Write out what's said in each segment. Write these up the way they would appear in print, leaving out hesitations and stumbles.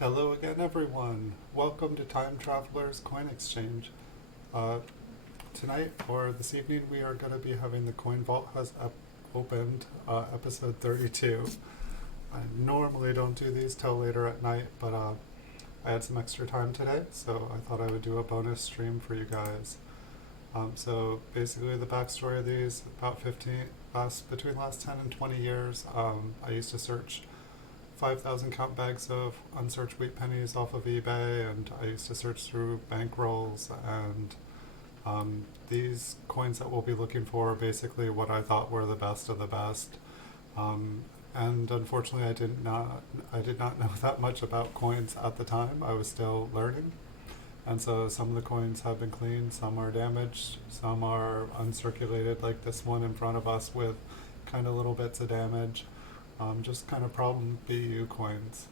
Hello again, everyone. Welcome to Time Traveler's Coin Exchange. Uh, Tonight or this evening, we are going to be having the Coin Vault has opened, episode 32. I normally don't do these till later at night, but I had some extra time today, so I thought I would do a bonus stream for you guys. So basically, the backstory of these about between the last 10 and 20 years, I used to search 5,000 count bags of unsearched wheat pennies off of eBay, and I used to search through bankrolls, and these coins that we'll be looking for are basically what I thought were the best of the best. And unfortunately, I did not know that much about coins at the time. I was still learning, and so some of the coins have been cleaned, some are damaged, some are uncirculated, like this one in front of us with kind of little bits of damage. Just kind of problem BU coins.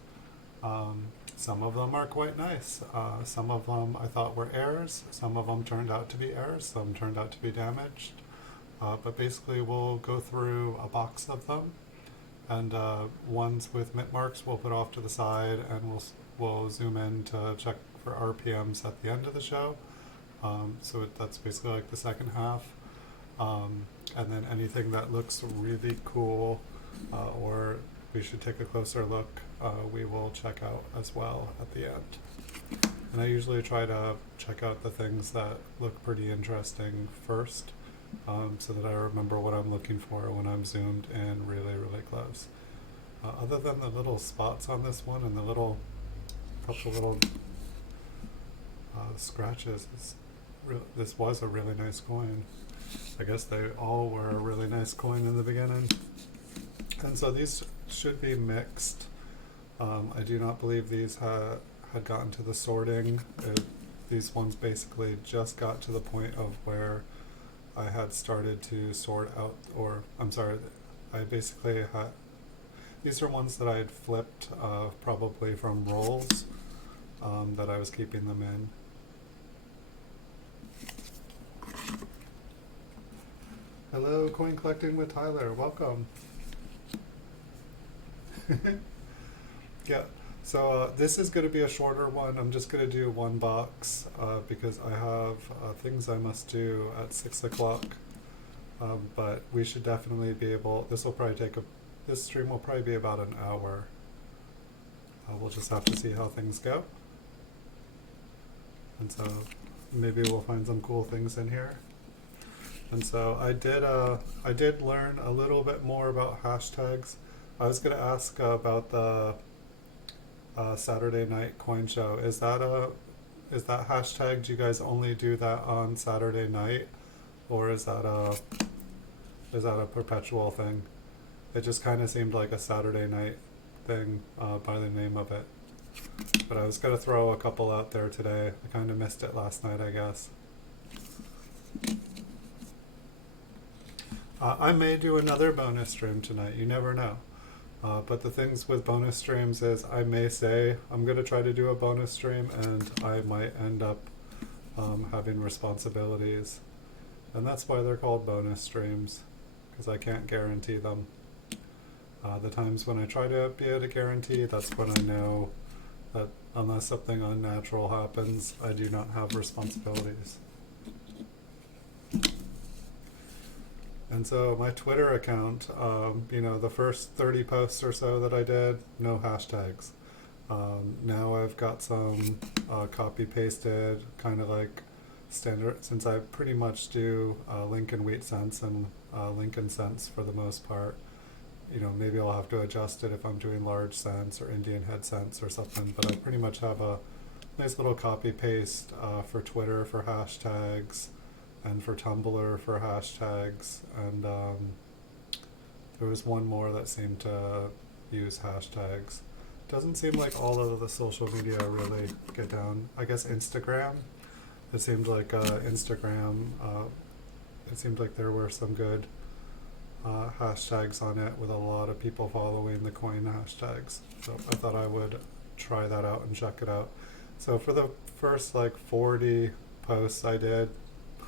Some of them are quite nice. Some of them I thought were errors. Some of them turned out to be errors. Some turned out to be damaged. But basically, we'll go through a box of them, and ones with mint marks we'll put off to the side, and we'll zoom in to check for RPMs at the end of the show. That's basically like the second half. And then anything that looks really cool, or we should take a closer look, we will check out as well at the end. And I usually try to check out the things that look pretty interesting first, so that I remember what I'm looking for when I'm zoomed in really, really close. Other than the little spots on this one and the couple little scratches, this was a really nice coin. I guess they all were a really nice coin in the beginning. And so these should be mixed. I do not believe these had gotten to the sorting. These ones basically just got to the point of where I had started to sort out, or I'm sorry, I basically had, these are ones that I had flipped probably from rolls that I was keeping them in. Hello, Coin Collecting with Tyler. Welcome. Yeah, so this is going to be a shorter one. I'm just going to do one box because I have things I must do at 6 o'clock. But we should definitely be able, this stream will probably be about an hour. We'll just have to see how things go. And so maybe we'll find some cool things in here. And so I did learn a little bit more about hashtags. I was going to ask about the Saturday night coin show. Is that hashtag? Do you guys only do that on Saturday night, or is that a perpetual thing? It just kind of seemed like a Saturday night thing by the name of it. But I was going to throw a couple out there today. I kind of missed it last night, I guess. I may do another bonus stream tonight. You never know. But the things with bonus streams is I may say I'm going to try to do a bonus stream, and I might end up having responsibilities. And that's why they're called bonus streams, because I can't guarantee them. The times when I try to be able to guarantee, that's when I know that unless something unnatural happens, I do not have responsibilities. And so my Twitter account, the first 30 posts or so that I did, no hashtags. Now I've got some copy pasted, kind of like standard, since I pretty much do Lincoln wheat cents and Lincoln cents for the most part. Maybe I'll have to adjust it if I'm doing large cents or Indian head cents or something, but I pretty much have a nice little copy paste for Twitter for hashtags, and for Tumblr for hashtags, and there was one more that seemed to use hashtags. Doesn't seem like all of the social media really get down. I guess Instagram. It seemed like Instagram. It seemed like there were some good hashtags on it with a lot of people following the coin hashtags. So I thought I would try that out and check it out. So for the first 40 posts I did,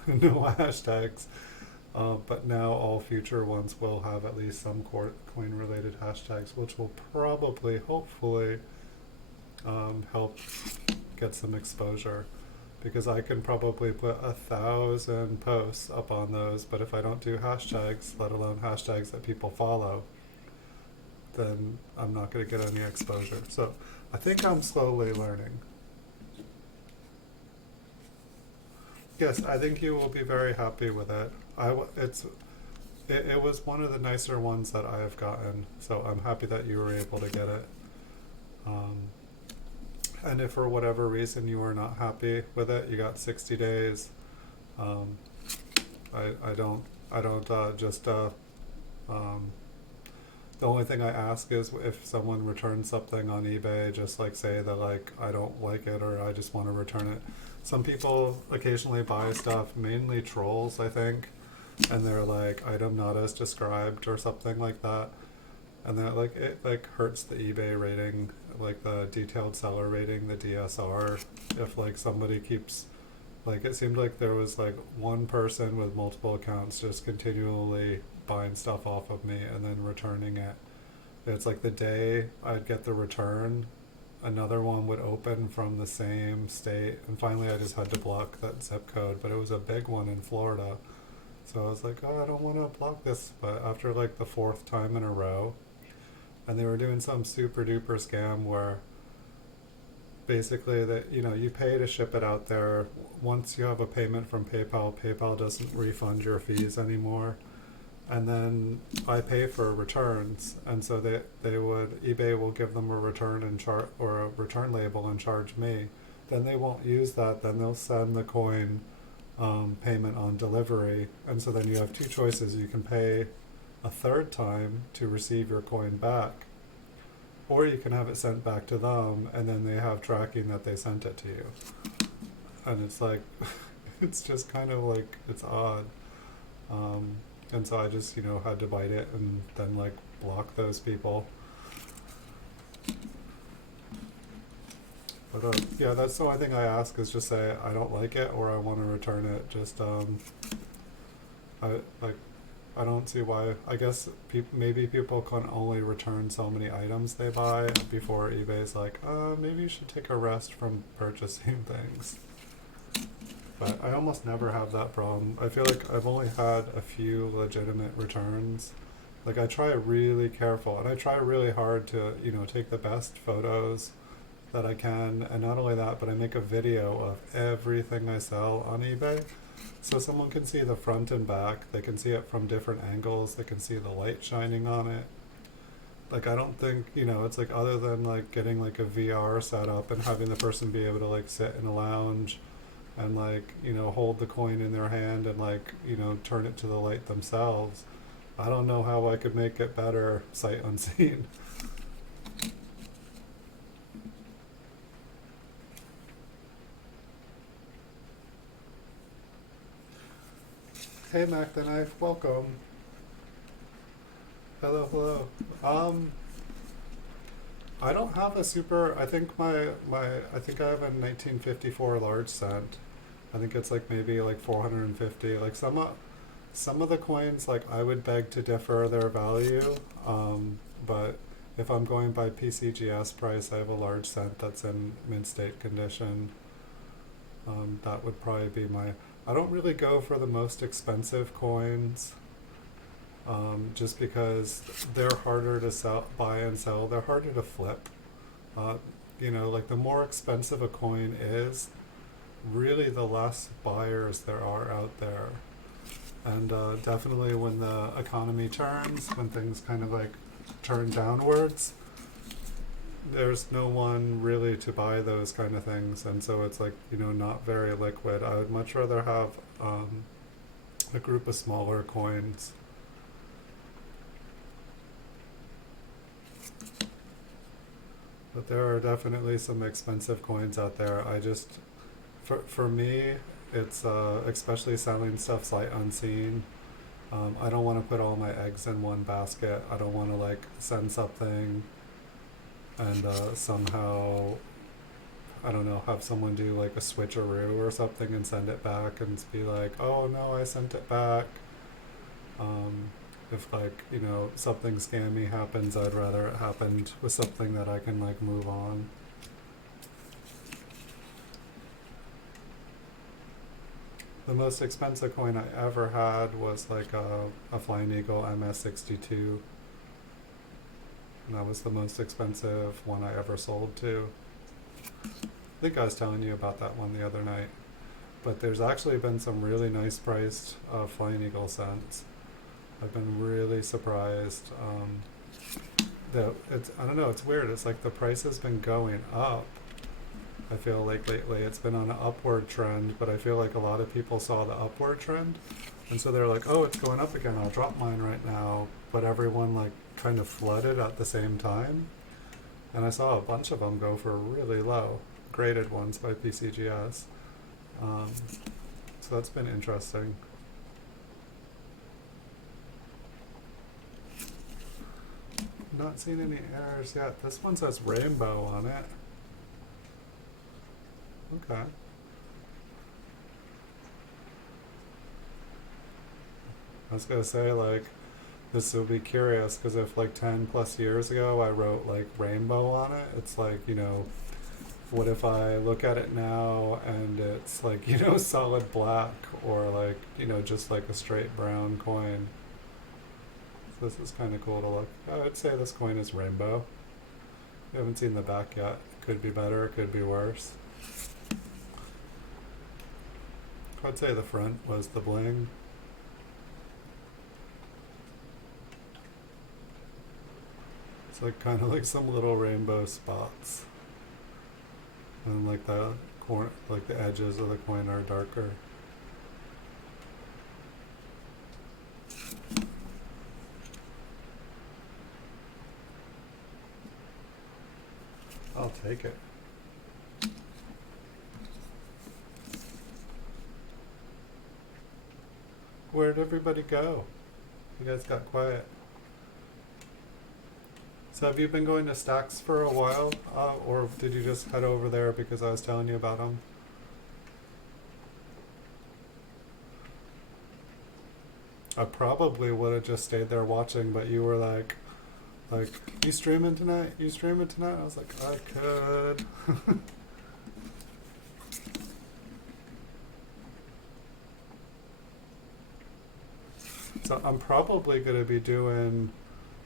no hashtags, but now all future ones will have at least some coin related hashtags, which will probably, hopefully, help get some exposure, because I can probably put 1,000 posts up on those, but if I don't do hashtags, let alone hashtags that people follow, then I'm not going to get any exposure. So I think I'm slowly learning. Yes, I think you will be very happy with it. It was one of the nicer ones that I have gotten, so I'm happy that you were able to get it. And if for whatever reason you are not happy with it, you got 60 days. I don't the only thing I ask is if someone returns something on eBay, just like say that like I don't like it or I just want to return it. Some people occasionally buy stuff, mainly trolls, I think, and they're like item not as described or something like that, and that like it like hurts the eBay rating, like the detailed seller rating, the DSR, if like somebody keeps, like it seemed like there was like one person with multiple accounts just continually buying stuff off of me and then returning it. It's like the day I'd get the return, another one would open from the same state, and finally I just had to block that zip code, but it was a big one in Florida. So I was like, oh, I don't want to block this, but after like the 4th time in a row, and they were doing some super duper scam where basically that, you know, you pay to ship it out there. Once you have a payment from PayPal, PayPal doesn't refund your fees anymore. And then I pay for returns, and so eBay will give them a return and or a return label and charge me. Then they won't use that. Then they'll send the coin payment on delivery, and so then you have 2 choices. You can pay a 3rd time to receive your coin back, or you can have it sent back to them, and then they have tracking that they sent it to you. And it's like, it's just kind of like, it's odd. And so I just, had to bite it and then like block those people. But yeah, that's the only thing I ask, is just say I don't like it or I want to return it. Just I don't see why. I guess maybe people can only return so many items they buy before eBay's like, maybe you should take a rest from purchasing things. But I almost never have that problem. I feel like I've only had a few legitimate returns. Like I try really careful, and I try really hard to, take the best photos that I can. And not only that, but I make a video of everything I sell on eBay. So someone can see the front and back. They can see it from different angles. They can see the light shining on it. Like I don't think, it's like, other than like getting like a VR set up and having the person be able to like sit in a lounge and like, hold the coin in their hand and like, turn it to the light themselves. I don't know how I could make it better sight unseen. Hey Mac the Knife, welcome. Hello. I don't have a super, I think I think I have a 1954 large cent. I think it's like maybe like 450. Like some of the coins, like I would beg to differ their value. But if I'm going by PCGS price, I have a large cent that's in mint state condition. That would probably be I don't really go for the most expensive coins. Just because they're harder to buy and sell. They're harder to flip. Like the more expensive a coin is, really the less buyers there are out there. And definitely when the economy turns, when things kind of like turn downwards, there's no one really to buy those kind of things. And so it's like, not very liquid. I would much rather have a group of smaller coins. But there are definitely some expensive coins out there. For me, it's especially selling stuff sight unseen. I don't want to put all my eggs in one basket. I don't want to like send something and somehow, I don't know, have someone do like a switcheroo or something and send it back and be like, oh no, I sent it back. If like, something scammy happens, I'd rather it happened with something that I can like move on. The most expensive coin I ever had was like a Flying Eagle MS62, and that was the most expensive one I ever sold to. I think I was telling you about that one the other night. But there's actually been some really nice priced Flying Eagle cents. I've been really surprised. That it's, I don't know, it's weird. It's like the price has been going up. I feel like lately it's been on an upward trend, but I feel like a lot of people saw the upward trend, and so they're like, "Oh, it's going up again. I'll drop mine right now." But everyone like kind of flooded at the same time, and I saw a bunch of them go for really low, graded ones by PCGS. Um, so that's been interesting. Not seen any errors yet. This one says rainbow on it. Okay. I was gonna say, like, this will be curious because if like 10 plus years ago I wrote like rainbow on it, it's like, what if I look at it now and it's like, solid black, or like, just like a straight brown coin. So this is kind of cool to look. I would say this coin is rainbow. We haven't seen the back yet. Could be better, could be worse. I'd say the front was the bling. It's like kind of like some little rainbow spots. And like the corner, like the edges of the coin are darker. I'll take it. Where'd everybody go? You guys got quiet. So have you been going to Stacks for a while, or did you just head over there because I was telling you about them? I probably would have just stayed there watching, but you were like, you streaming tonight? You streaming tonight? I was like, I could. So I'm probably going to be doing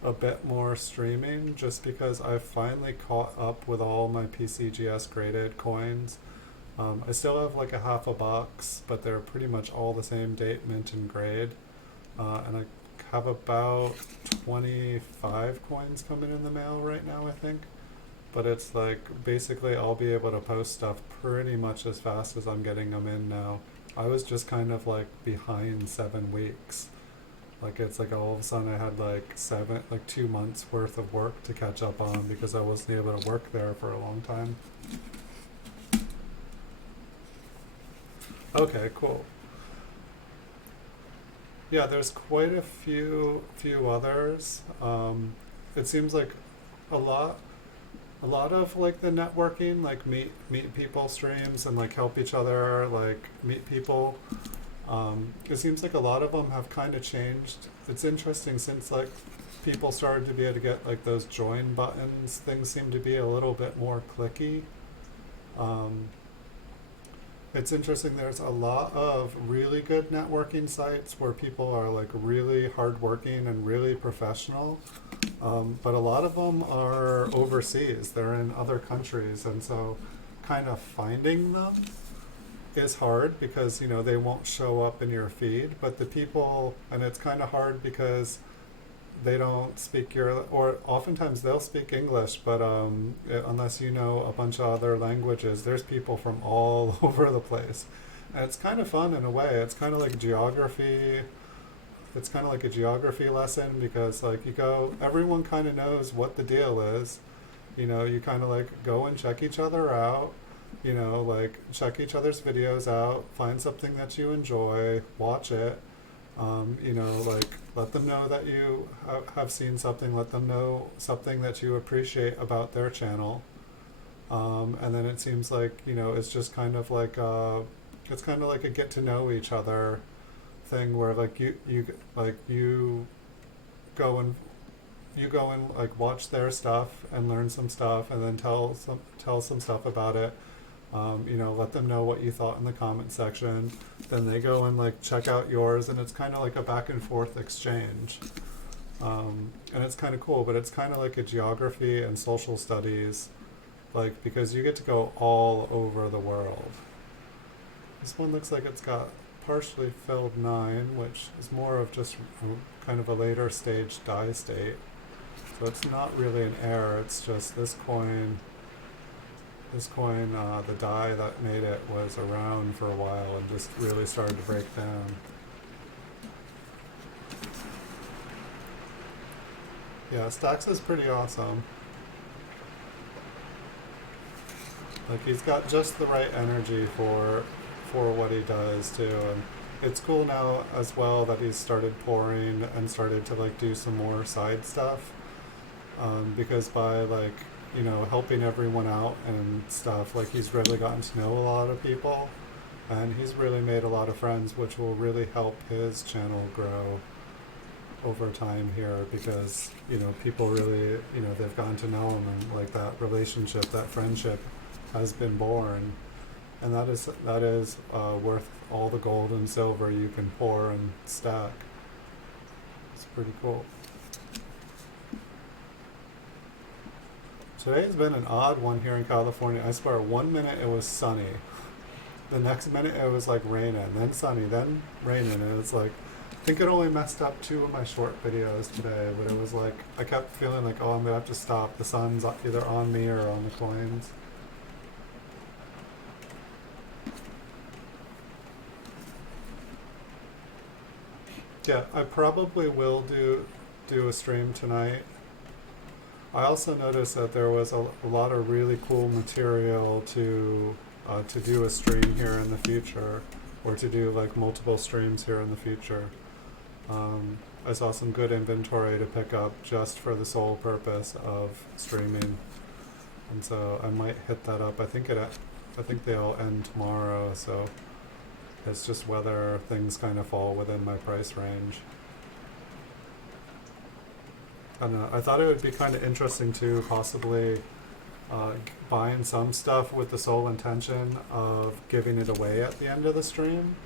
a bit more streaming just because I've finally caught up with all my PCGS graded coins. I still have like a half a box, but they're pretty much all the same date, mint, and grade. And I have about 25 coins coming in the mail right now, I think. But it's like basically I'll be able to post stuff pretty much as fast as I'm getting them in now. I was just kind of like behind 7 weeks. Like it's like all of a sudden I had like 2 months worth of work to catch up on because I wasn't able to work there for a long time. Okay, cool. Yeah, there's quite a few others. It seems like a lot of like the networking, like meet people streams and like help each other, like meet people. It seems like a lot of them have kind of changed. It's interesting since like people started to be able to get like those join buttons, things seem to be a little bit more clicky. It's interesting, there's a lot of really good networking sites where people are like really hardworking and really professional, but a lot of them are overseas, they're in other countries, and so kind of finding them is hard because they won't show up in your feed, but the people, and it's kind of hard because they don't speak your, or oftentimes they'll speak English, but unless you know a bunch of other languages, there's people from all over the place. And it's kind of fun in a way. It's kind of like geography. It's kind of like a geography lesson because like everyone kind of knows what the deal is. You kind of like go and check each other out. Like check each other's videos out, find something that you enjoy, watch it. Like let them know that you have seen something, let them know something that you appreciate about their channel. And then it seems like, it's just kind of like it's kind of like a get to know each other thing where like you go and like watch their stuff and learn some stuff and then tell some stuff about it. Let them know what you thought in the comment section. Then they go and like check out yours, and it's kind of like a back and forth exchange. And it's kind of cool, but it's kind of like a geography and social studies, like, because you get to go all over the world. This one looks like it's got partially filled 9, which is more of just kind of a later stage die state. So it's not really an error, it's just this coin, the die that made it was around for a while and just really started to break down. Yeah, Stacks is pretty awesome. Like, he's got just the right energy for what he does too, and it's cool now as well that he's started pouring and started to like do some more side stuff, because by like helping everyone out and stuff, like he's really gotten to know a lot of people, and he's really made a lot of friends, which will really help his channel grow over time here, because people really they've gotten to know him, and like that relationship, that friendship has been born, and that is worth all the gold and silver you can pour and stack. It's pretty cool. Today's been an odd one here in California. I swear, 1 minute it was sunny, the next minute it was like raining, then sunny, then raining, and it's like, I think it only messed up 2 of my short videos today, but it was like, I kept feeling like, oh, I'm gonna have to stop. The sun's either on me or on the coins. Yeah, I probably will do a stream tonight. I also noticed that there was a lot of really cool material to do a stream here in the future, or to do like multiple streams here in the future. I saw some good inventory to pick up just for the sole purpose of streaming, and so I might hit that up. I think they all end tomorrow, so it's just whether things kind of fall within my price range. I don't know. I thought it would be kind of interesting to possibly buying some stuff with the sole intention of giving it away at the end of the stream.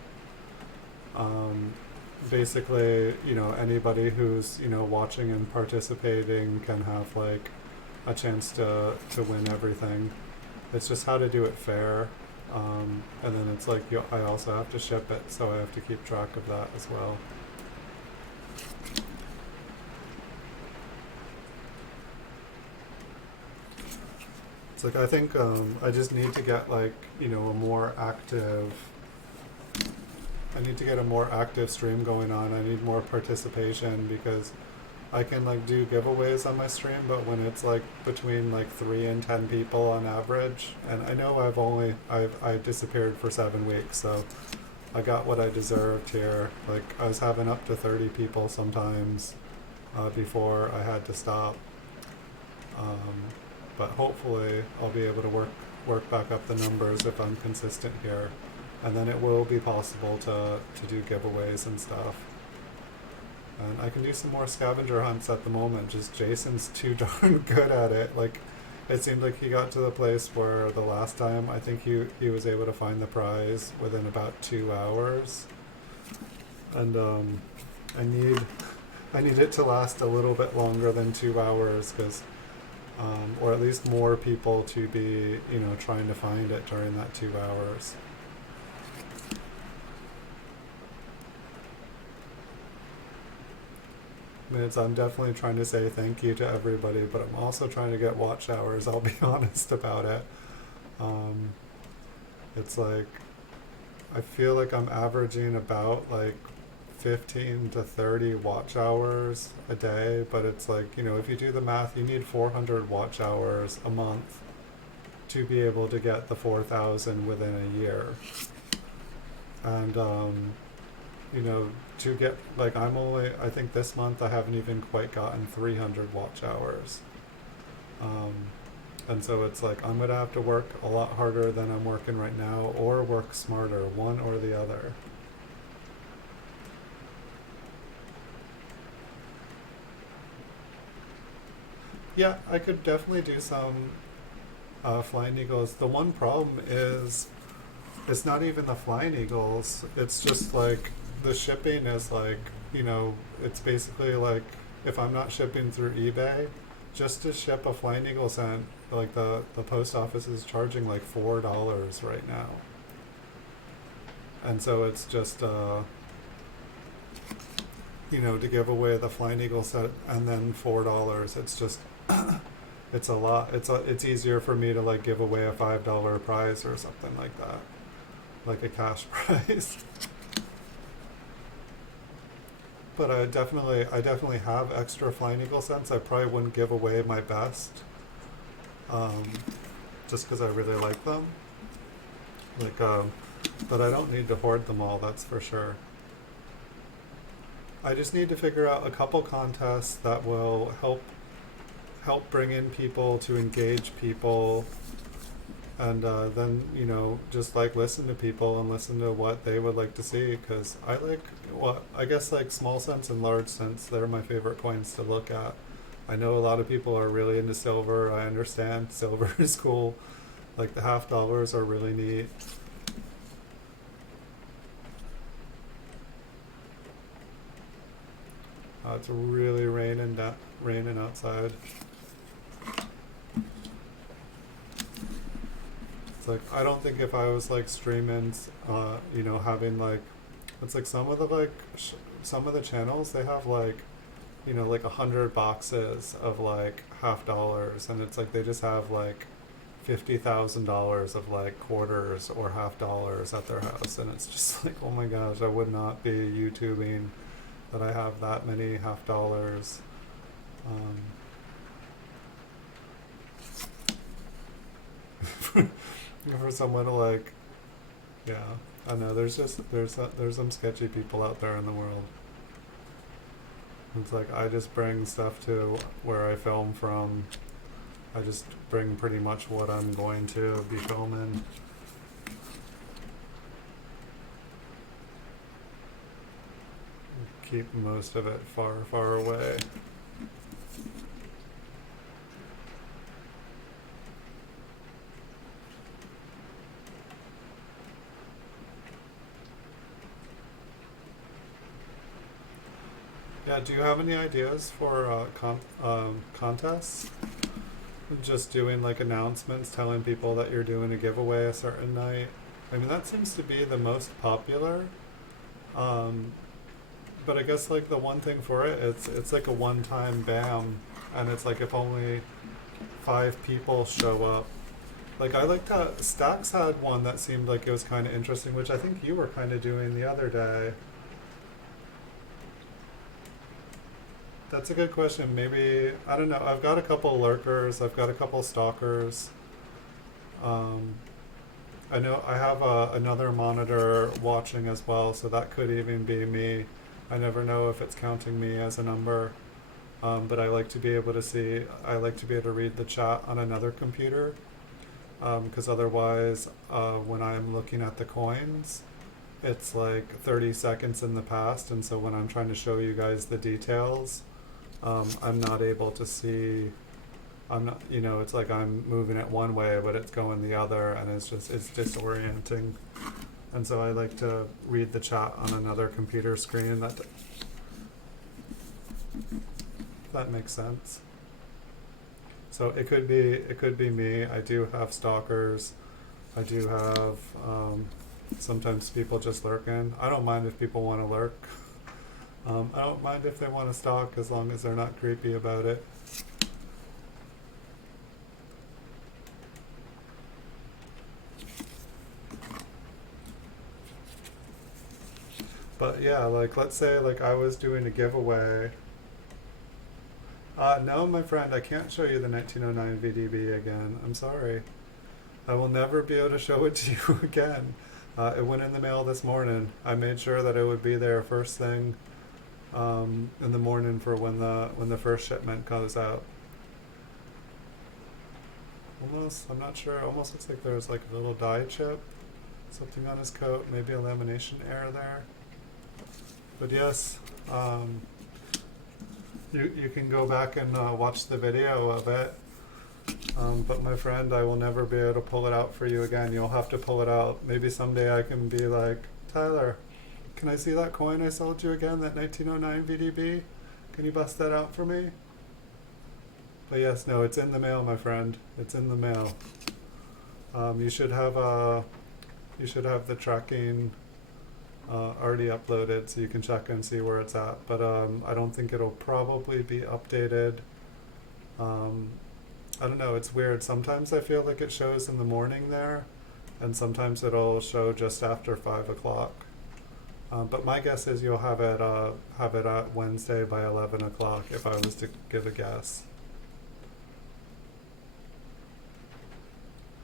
Basically, anybody who's watching and participating can have like a chance to win everything. It's just how to do it fair, and then it's like I also have to ship it, so I have to keep track of that as well. It's like, I think I just need to get like a more active. I need to get a more active stream going on. I need more participation, because I can like do giveaways on my stream, but when it's like between like 3 and 10 people on average, and I know I disappeared for 7 weeks, so I got what I deserved here. Like, I was having up to 30 people sometimes before I had to stop. But hopefully I'll be able to work back up the numbers if I'm consistent here. And then it will be possible to do giveaways and stuff. And I can do some more scavenger hunts at the moment, just Jason's too darn good at it. Like, it seemed like he got to the place where the last time, I think he was able to find the prize within about 2 hours. And I need it to last a little bit longer than 2 hours, because or at least more people to be trying to find it during that 2 hours. I'm definitely trying to say thank you to everybody, but I'm also trying to get watch hours, I'll be honest about it. It's like, I feel like I'm averaging about like 15 to 30 watch hours a day, but it's like, if you do the math, you need 400 watch hours a month to be able to get the 4,000 within a year. And to get, like, I think this month I haven't even quite gotten 300 watch hours. And so it's like, I'm going to have to work a lot harder than I'm working right now, or work smarter, one or the other. Yeah, I could definitely do some flying eagles. The one problem is it's not even the flying eagles. It's just like the shipping is like, it's basically like if I'm not shipping through eBay, just to ship a flying eagle scent, like the post office is charging like $4 right now. And so it's just, to give away the flying eagle set and then $4, it's just, it's a lot. It's easier for me to like give away a $5 prize or something like that, like a cash prize. But I definitely have extra flying eagle scents. I probably wouldn't give away my best, just because I really like them. Like, but I don't need to hoard them all. That's for sure. I just need to figure out a couple contests that will help bring in people, to engage people, and then just like listen to people and listen to what they would like to see, because I guess like small cents and large cents, they're my favorite coins to look at. I know a lot of people are really into silver. I understand silver is cool. Like the $half are really neat. It's really raining outside. It's like, I don't think if I was like streaming, having like, it's like some of the channels, they have like, like 100 boxes of like $half, and it's like they just have like $50,000 of like quarters or $half at their house, and it's just like, oh my gosh, I would not be YouTubing that I have that many $half. For someone to like, yeah, I know there's some sketchy people out there in the world. It's like I just bring stuff to where I film from. I just bring pretty much what I'm going to be filming. Keep most of it far, far away. Yeah, do you have any ideas for contests? Just doing like announcements telling people that you're doing a giveaway a certain night. I mean, that seems to be the most popular. But I guess like the one thing for it, it's like a one-time bam, and it's like if only 5 people show up. Like I liked that Stacks had one that seemed like it was kind of interesting, which I think you were kind of doing the other day. That's a good question. Maybe, I don't know. I've got a couple lurkers. I've got a couple stalkers. Um, I know I have another monitor watching as well, so that could even be me. I never know if it's counting me as a number. But I like to be able to read the chat on another computer. Because otherwise, when I'm looking at the coins, it's like 30 seconds in the past, and so when I'm trying to show you guys the details, I'm not able to see. I'm not, it's like I'm moving it one way, but it's going the other, and it's disorienting. And so I like to read the chat on another computer screen. That makes sense. So it could be me. I do have stalkers. I do have sometimes people just lurking. I don't mind if people want to lurk. I don't mind if they want to stalk, as long as they're not creepy about it. But yeah, like let's say like I was doing a giveaway. No, my friend, I can't show you the 1909 VDB again. I'm sorry. I will never be able to show it to you again. It went in the mail this morning. I made sure that it would be there first thing in the morning for when the first shipment goes out. Almost, I'm not sure. Almost looks like there's like a little dye chip, something on his coat, maybe a lamination error there. But yes, you can go back and watch the video of it. But my friend, I will never be able to pull it out for you again. You'll have to pull it out. Maybe someday I can be like, Tyler, can I see that coin I sold you again, that 1909 VDB? Can you bust that out for me? But yes, no, it's in the mail, my friend. It's in the mail. You should have the tracking already uploaded, so you can check and see where it's at. But I don't think it'll probably be updated. I don't know, it's weird. Sometimes I feel like it shows in the morning there, and sometimes it'll show just after 5 o'clock. But my guess is you'll have it at Wednesday by 11 o'clock if I was to give a guess.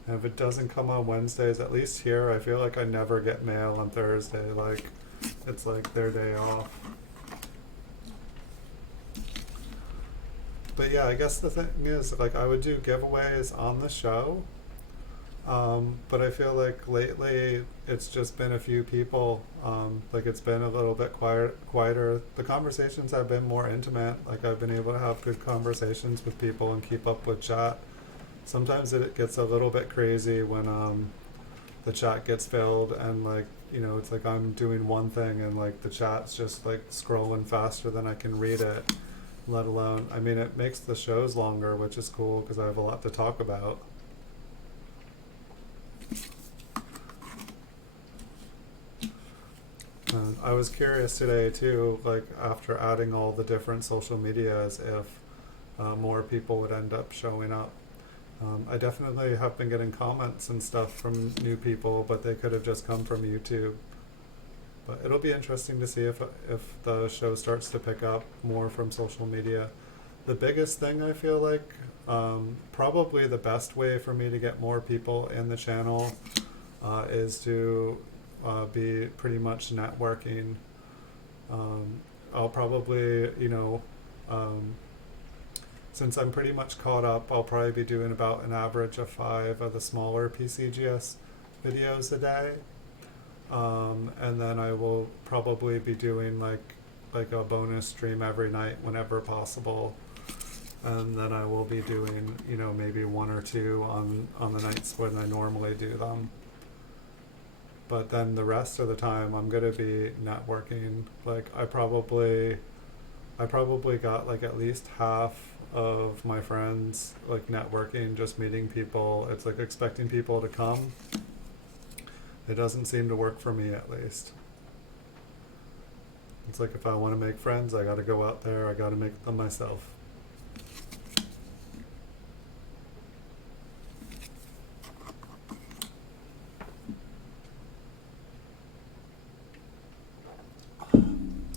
And if it doesn't come on Wednesdays, at least here, I feel like I never get mail on Thursday. Like, it's like their day off. But yeah, I guess the thing is, like, I would do giveaways on the show. But I feel like lately it's just been a few people. Like, it's been a little bit quieter. The conversations have been more intimate. Like, I've been able to have good conversations with people and keep up with chat. Sometimes it gets a little bit crazy when the chat gets filled and, like, you know, it's like I'm doing one thing and, like, the chat's just, like, scrolling faster than I can read it, let alone, I mean, it makes the shows longer, which is cool because I have a lot to talk about. And I was curious today too, like, after adding all the different social medias, if more people would end up showing up. I definitely have been getting comments and stuff from new people, but they could have just come from YouTube. But it'll be interesting to see if the show starts to pick up more from social media. The biggest thing I feel like, probably the best way for me to get more people in the channel is to be pretty much networking. I'll probably, you know, since I'm pretty much caught up, I'll probably be doing about an average of 5 of the smaller PCGS videos a day. And then I will probably be doing like a bonus stream every night whenever possible. And then I will be doing, you know, maybe 1 or 2 on the nights when I normally do them. But then the rest of the time I'm going to be networking. Like, I probably got like at least half of my friends like networking, just meeting people. It's like expecting people to come. It doesn't seem to work for me, at least. It's like if I want to make friends, I got to go out there, I got to make them myself.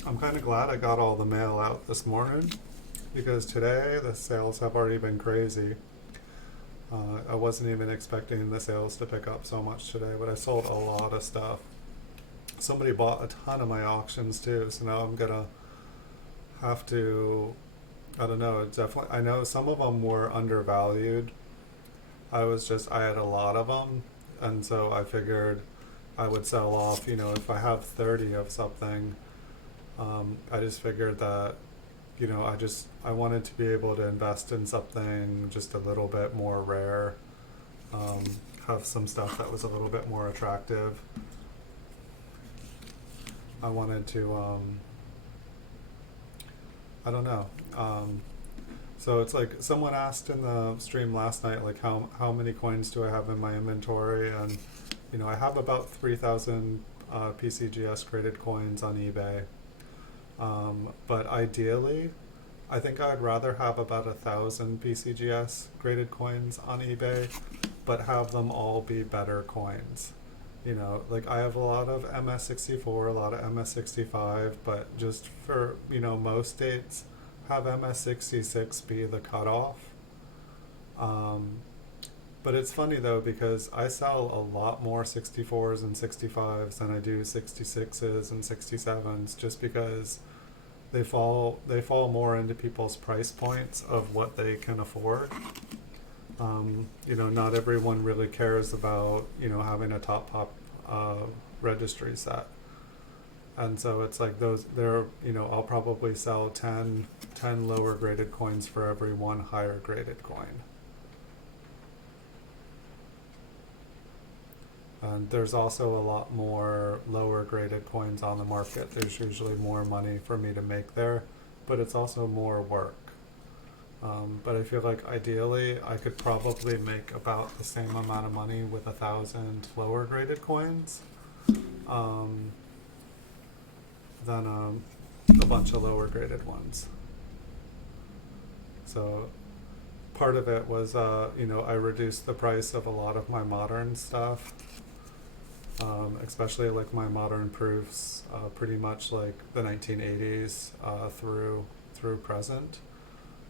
I'm kind of glad I got all the mail out this morning, because today the sales have already been crazy. I wasn't even expecting the sales to pick up so much today, but I sold a lot of stuff. Somebody bought a ton of my auctions too, so now I'm gonna have to, I don't know, definitely, I know some of them were undervalued. I had a lot of them, and so I figured I would sell off, you know, if I have 30 of something. I just figured that, you know, I wanted to be able to invest in something just a little bit more rare, have some stuff that was a little bit more attractive. I wanted to, I don't know. So it's like someone asked in the stream last night, like how many coins do I have in my inventory? And, you know, I have about 3,000 PCGS graded coins on eBay. But ideally, I think I'd rather have about 1,000 PCGS graded coins on eBay, but have them all be better coins. You know, like I have a lot of MS64, a lot of MS65, but just for, you know, most dates, have MS66 be the cutoff. But it's funny though, because I sell a lot more 64s and 65s than I do 66s and 67s, just because they fall more into people's price points of what they can afford. You know, not everyone really cares about, you know, having a top registry set. And so it's like you know, I'll probably sell 10 lower graded coins for every 1 higher graded coin. And there's also a lot more lower graded coins on the market. There's usually more money for me to make there, but it's also more work. But I feel like ideally I could probably make about the same amount of money with 1,000 lower graded coins um, than a bunch of lower graded ones. So part of it was, I reduced the price of a lot of my modern stuff, especially like my modern proofs, pretty much like the 1980s through present.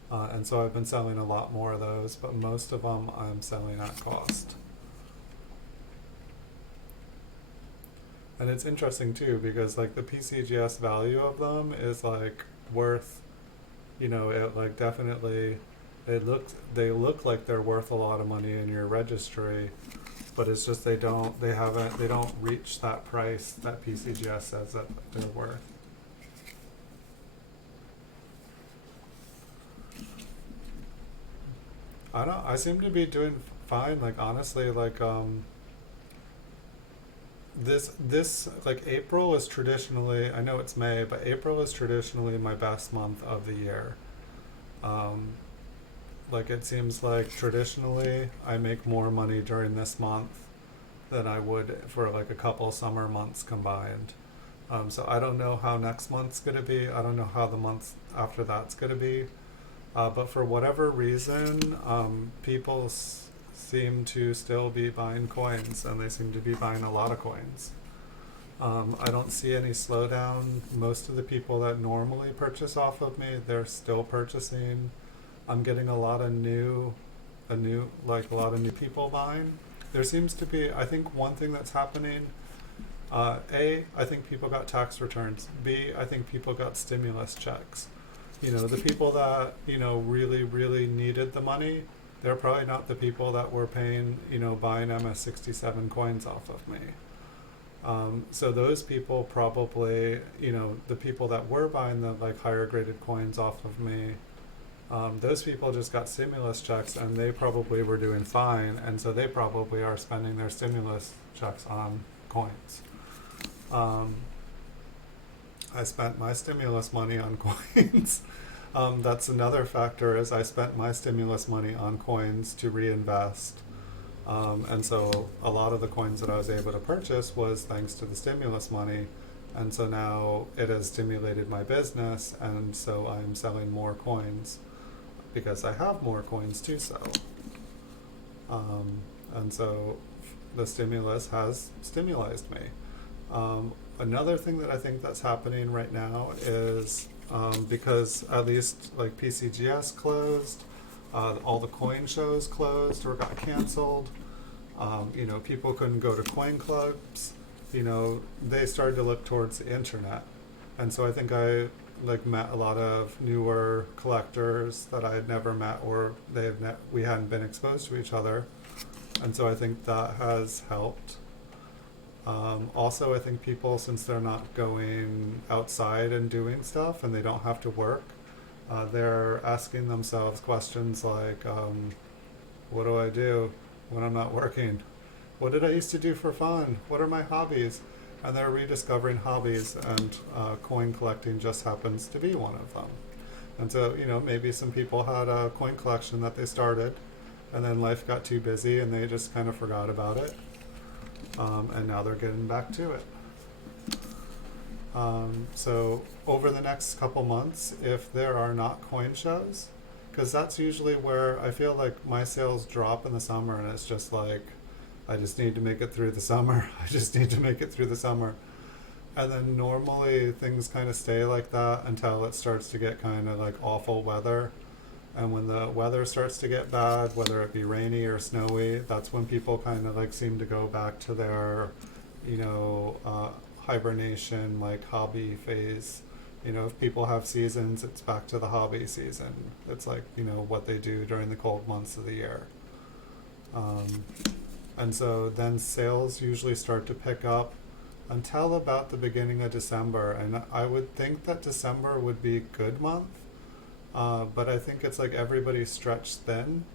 And so I've been selling a lot more of those, but most of them I'm selling at cost. And it's interesting too, because like the PCGS value of them is like worth, it like definitely, they look like they're worth a lot of money in your registry, but it's just they don't reach that price that PCGS says that they're worth. I seem to be doing fine, like honestly, like this like April is traditionally, I know it's May, but April is traditionally my best month of the year. Like it seems like traditionally I make more money during this month than I would for like a couple summer months combined. So I don't know how next month's gonna be. I don't know how the months after that's gonna be. But for whatever reason, people seem to still be buying coins, and they seem to be buying a lot of coins. I don't see any slowdown. Most of the people that normally purchase off of me, they're still purchasing. I'm getting a lot of new people buying. There seems to be, I think one thing that's happening, A, I think people got tax returns. B, I think people got stimulus checks. The people that, really, really needed the money, they're probably not the people that were paying, buying MS-67 coins off of me. So those people probably, the people that were buying the like higher graded coins off of me, those people just got stimulus checks and they probably were doing fine, and so they probably are spending their stimulus checks on coins. I spent my stimulus money on coins. That's another factor, is I spent my stimulus money on coins to reinvest. And so a lot of the coins that I was able to purchase was thanks to the stimulus money. And so now it has stimulated my business, and so I'm selling more coins because I have more coins to sell. And so the stimulus has stimulated me. Another thing that I think that's happening right now is because at least like PCGS closed, all the coin shows closed or got canceled. People couldn't go to coin clubs. They started to look towards the internet, and so I think I met a lot of newer collectors that I had never met, or we hadn't been exposed to each other, and so I think that has helped. Also, I think people, since they're not going outside and doing stuff and they don't have to work, they're asking themselves questions like, what do I do when I'm not working? What did I used to do for fun? What are my hobbies? And they're rediscovering hobbies, and coin collecting just happens to be one of them. And so, maybe some people had a coin collection that they started, and then life got too busy and they just kind of forgot about it. And now they're getting back to it. So over the next couple months, if there are not coin shows, because that's usually where I feel like my sales drop in the summer, and it's just like, I just need to make it through the summer. I just need to make it through the summer. And then normally things kind of stay like that until it starts to get kind of like awful weather. And when the weather starts to get bad, whether it be rainy or snowy, that's when people kind of like seem to go back to their, hibernation, like hobby phase. If people have seasons, it's back to the hobby season. It's like, what they do during the cold months of the year. And so then sales usually start to pick up until about the beginning of December. And I would think that December would be a good month. But I think it's like everybody's stretched thin.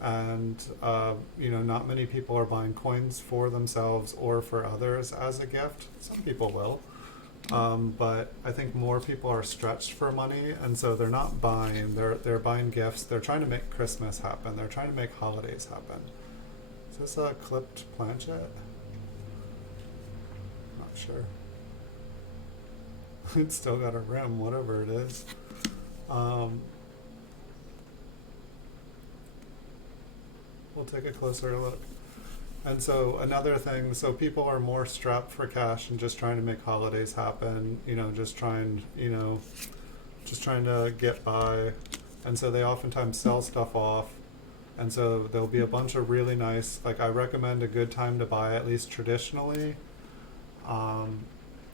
and not many people are buying coins for themselves or for others as a gift. Some people will, but I think more people are stretched for money, and so they're not buying. They're buying gifts. They're trying to make Christmas happen. They're trying to make holidays happen. Is this a clipped planchette? Not sure. It's still got a rim, whatever it is. We'll take a closer look. And so another thing, so people are more strapped for cash and just trying to make holidays happen, just trying to get by. And so they oftentimes sell stuff off. And so there'll be a bunch of really nice, like I recommend a good time to buy, at least traditionally,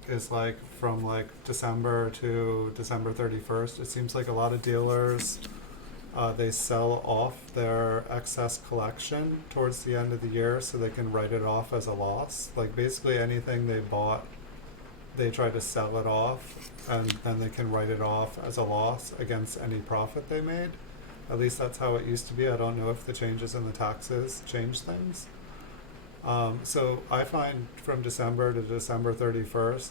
is like from like December to December 31st. It seems like a lot of dealers, they sell off their excess collection towards the end of the year so they can write it off as a loss. Like basically anything they bought, they try to sell it off and then they can write it off as a loss against any profit they made. At least that's how it used to be. I don't know if the changes in the taxes change things. So I find from December to December 31st,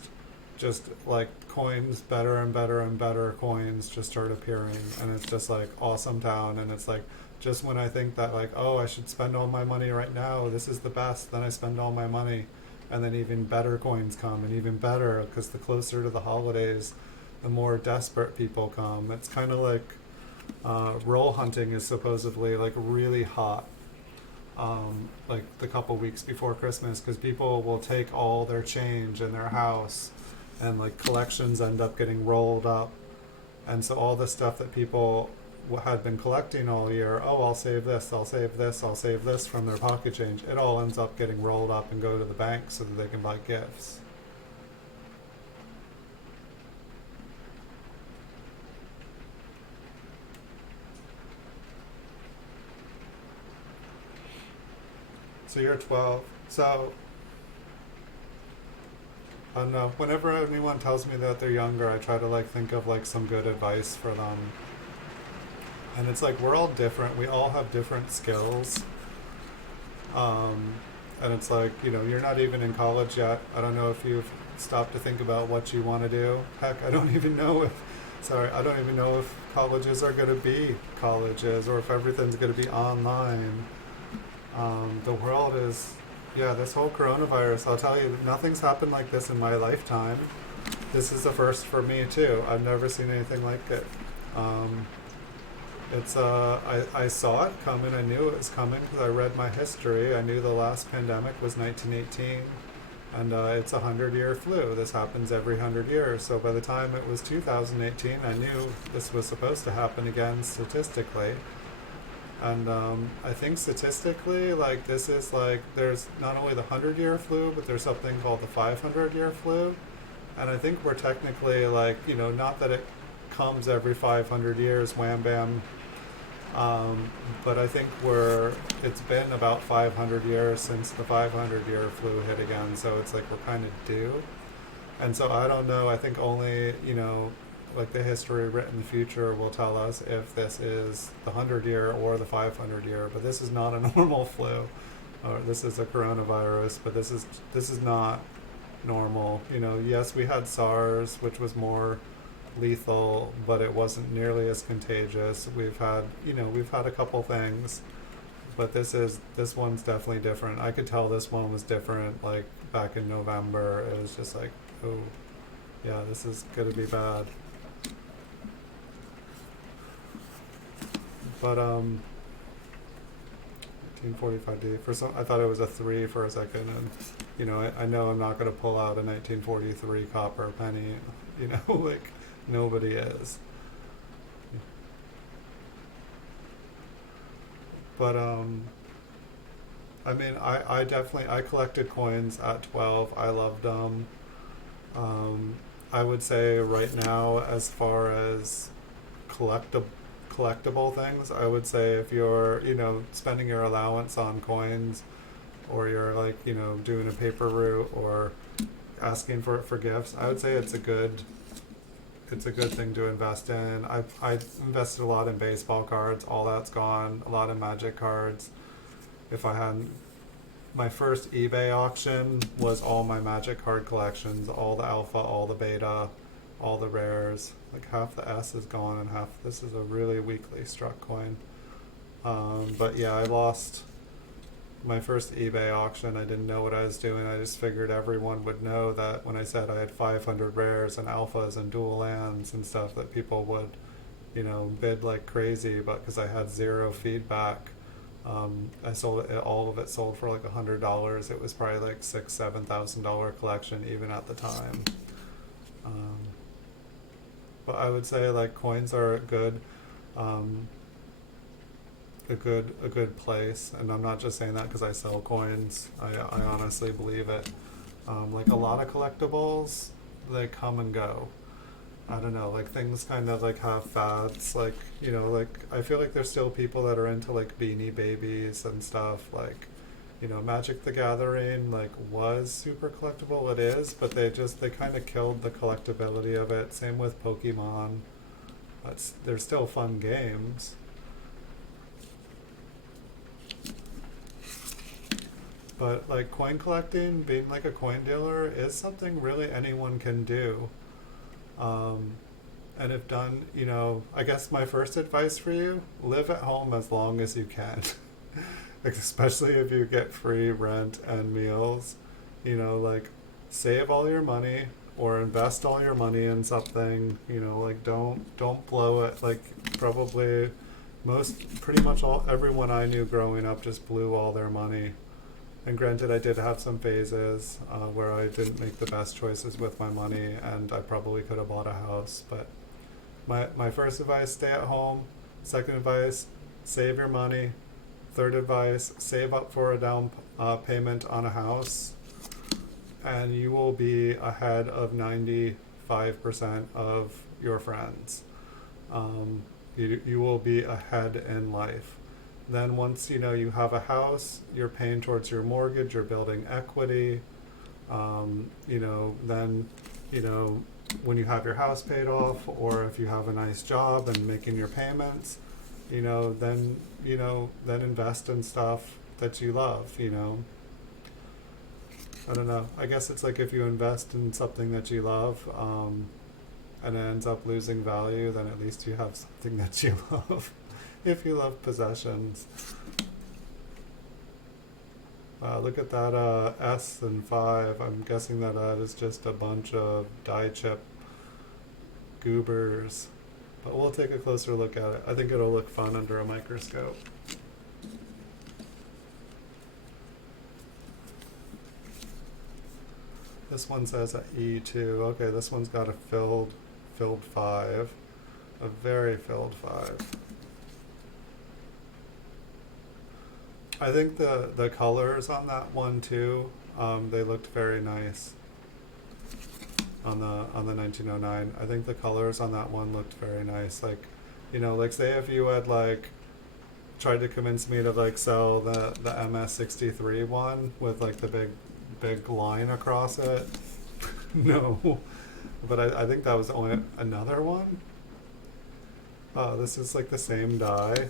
just like coins, better and better and better coins just start appearing, and it's just like awesome town. And it's like just when I think that like, oh, I should spend all my money right now, this is the best, then I spend all my money, and then even better coins come, and even better, because the closer to the holidays, the more desperate people come. It's kind of like roll hunting is supposedly like really hot, like the couple weeks before Christmas, because people will take all their change in their house, and like collections end up getting rolled up, and so all the stuff that people had been collecting all year, oh, I'll save this, I'll save this, I'll save this from their pocket change, it all ends up getting rolled up and go to the bank so that they can buy gifts. So you're 12. So, I don't know, whenever anyone tells me that they're younger, I try to like think of like some good advice for them. And it's like we're all different. We all have different skills. And it's like, you're not even in college yet. I don't know if you've stopped to think about what you want to do. Heck, I don't even know if colleges are going to be colleges or if everything's going to be online. The world is, this whole coronavirus, I'll tell you, nothing's happened like this in my lifetime. This is the first for me too. I've never seen anything like it. I saw it coming. I knew it was coming because I read my history. I knew the last pandemic was 1918, and it's a 100-year flu. This happens every 100 years. So by the time it was 2018, I knew this was supposed to happen again statistically. And I think statistically, like this is like there's not only the 100-year flu, but there's something called the 500-year flu. And I think we're technically like, not that it comes every 500 years, wham bam. But I think it's been about 500 years since the 500-year flu hit again. So it's like we're kind of due. And so I don't know, I think only, like the history written in the future will tell us if this is the 100-year or the 500-year, but this is not a normal flu, or this is a coronavirus, but this is not normal. Yes, we had SARS, which was more lethal, but it wasn't nearly as contagious. We've had a couple things, but this one's definitely different. I could tell this one was different, like back in November. It was just like, oh, yeah, this is gonna be bad. But 1945D, I thought it was a 3 for a second, and I know I'm not going to pull out a 1943 copper penny, like nobody is. But I mean, I definitely collected coins at 12. I loved them. I would say right now, as far as collectible things, I would say if you're spending your allowance on coins, or you're like doing a paper route or asking for it for gifts, I would say it's a good it's a good thing to invest in. I invested a lot in baseball cards. All that's gone. A lot of Magic cards. If I hadn't, my first eBay auction was all my Magic card collections, all the alpha, all the beta, all the rares. Like half the S is gone and half this is a really weakly struck coin. But yeah, I lost my first eBay auction. I didn't know what I was doing. I just figured everyone would know that when I said I had 500 rares and alphas and dual lands and stuff, that people would, bid like crazy. But because I had zero feedback, I sold it, all of it sold for like $100. It was probably like $7,000 collection even at the time. But I would say like coins are good. A good place, and I'm not just saying that because I sell coins. I honestly believe it. Like a lot of collectibles, they come and go. I don't know, like things kind of like have fads. Like like I feel like there's still people that are into like Beanie Babies and stuff. Like Magic the Gathering like was super collectible. It is, but they kind of killed the collectability of it. Same with Pokemon. They're still fun games. But like coin collecting, being like a coin dealer, is something really anyone can do. And if done, I guess my first advice for you, live at home as long as you can. Especially if you get free rent and meals. Like save all your money or invest all your money in something, like don't blow it. Like probably pretty much everyone I knew growing up just blew all their money. And granted, I did have some phases where I didn't make the best choices with my money, and I probably could have bought a house. But my first advice, stay at home. Second advice, save your money. Third advice, save up for a down payment on a house, and you will be ahead of 95% of your friends. You will be ahead in life. Then once you have a house, you're paying towards your mortgage, you're building equity. Then when you have your house paid off, or if you have a nice job and making your payments, then invest in stuff that you love. I don't know. I guess it's like if you invest in something that you love, and it ends up losing value, then at least you have something that you love. If you love possessions. Look at that S and 5. I'm guessing that is just a bunch of die chip goobers. But we'll take a closer look at it. I think it'll look fun under a microscope. This one says a E2. Okay, this one's got a filled 5. A very filled 5. I think the colors on that one too, they looked very nice on the 1909. I think the colors on that one looked very nice. Like, like say if you had like tried to convince me to like sell the MS63 one with like the big line across it. No, but I think that was only another one. Oh, this is like the same die.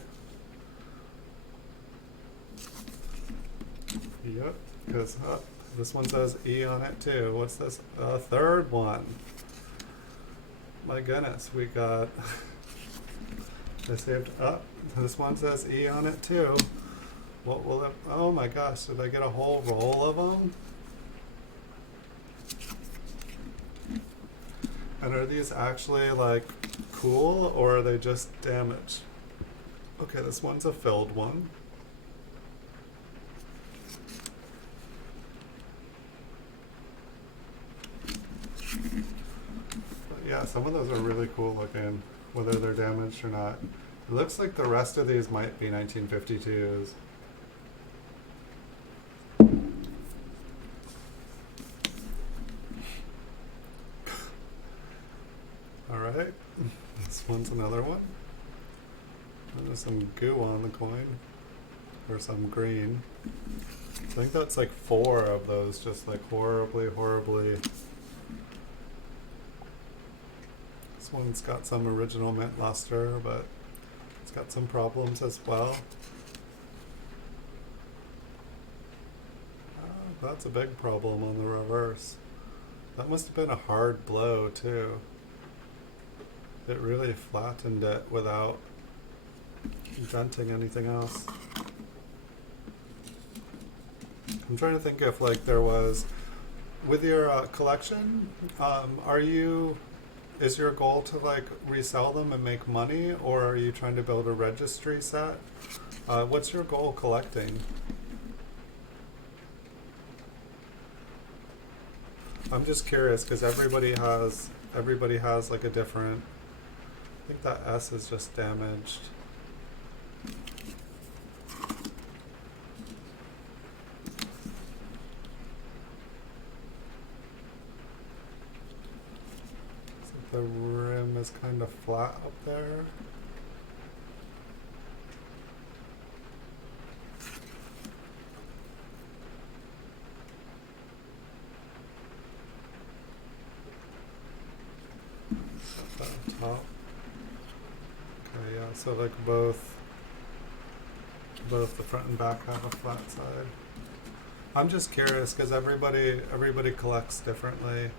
Yep, because this one says E on it too. What's this? Third one. My goodness, we got. I saved up. This one says E on it too. What will it? Oh my gosh! Did I get a whole roll of them? And are these actually like cool, or are they just damaged? Okay, this one's a filled one. Yeah, some of those are really cool looking, whether they're damaged or not. It looks like the rest of these might be 1952s. Alright, this one's another one. There's some goo on the coin, or some green. I think that's like 4 of those, just like horribly one's got some original mint luster, but it's got some problems as well. That's a big problem on the reverse. That must have been a hard blow too. It really flattened it without denting anything else. I'm trying to think if like there was, with your collection, is your goal to like resell them and make money, or are you trying to build a registry set? What's your goal collecting? I'm just curious because everybody has like a different. I think that S is just damaged. So the rim is kind of flat up there. Top. Okay, yeah, so like both the front and back have a flat side. I'm just curious because everybody collects differently.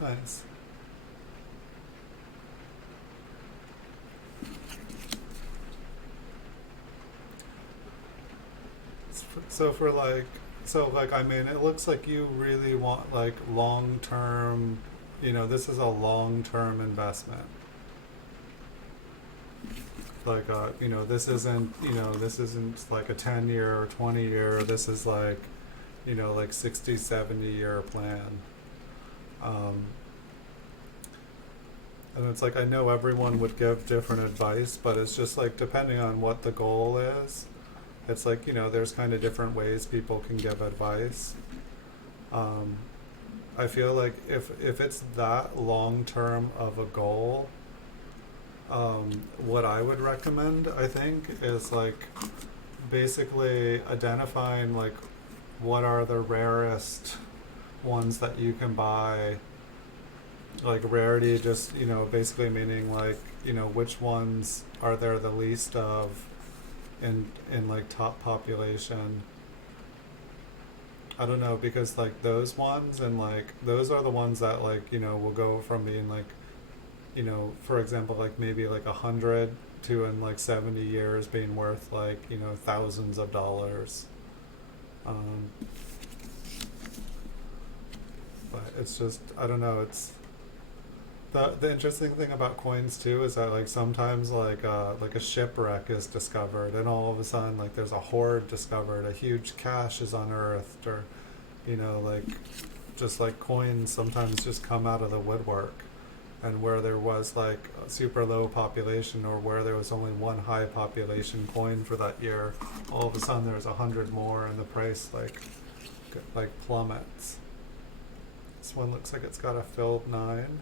Nice. So like I mean it looks like you really want like long term, this is a long term investment. Like this isn't like a 10-year or 20-year, this is like like 60, 70-year plan. And it's like I know everyone would give different advice, but it's just like depending on what the goal is, it's like there's kind of different ways people can give advice. I feel like if it's that long term of a goal, what I would recommend, I think, is like basically identifying like what are the rarest ones that you can buy. Like rarity just basically meaning like which ones are there the least of in like top population. I don't know, because like those ones and like those are the ones that like will go from being like for example like maybe like 100 to in like 70 years being worth like thousands of dollars. But it's just I don't know, it's the interesting thing about coins too is that like sometimes like a shipwreck is discovered and all of a sudden like there's a hoard discovered, a huge cache is unearthed, or like just like coins sometimes just come out of the woodwork, and where there was like a super low population or where there was only one high population coin for that year, all of a sudden there's 100 more and the price like plummets. This one looks like it's got a filled 9.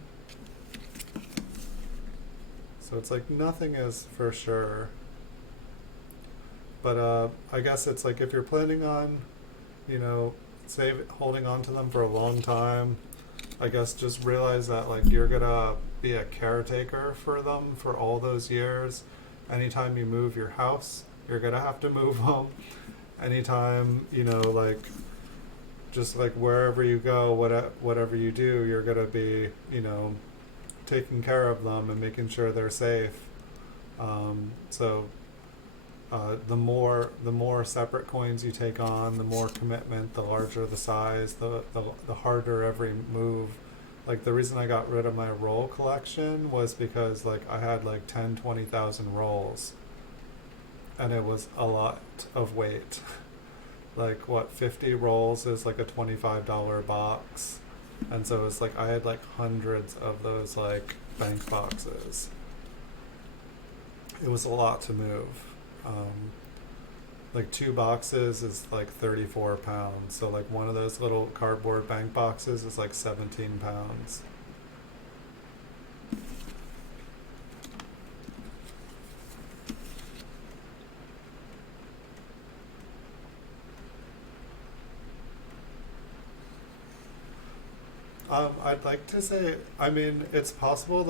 So it's like nothing is for sure. But I guess it's like if you're planning on, holding on to them for a long time, I guess just realize that like you're gonna be a caretaker for them for all those years. Anytime you move your house, you're gonna have to move them. Anytime, like just like wherever you go, whatever you do, you're gonna be, taking care of them and making sure they're safe. The more separate coins you take on, the more commitment, the larger the size, the harder every move. Like the reason I got rid of my roll collection was because like I had like 20,000 rolls, and it was a lot of weight. Like 50 rolls is like a $25 box. And so it's like I had like hundreds of those like bank boxes. It was a lot to move. like 2 boxes is like 34 pounds. So like one of those little cardboard bank boxes is like 17 pounds. I'd like to say, I mean, it's possible.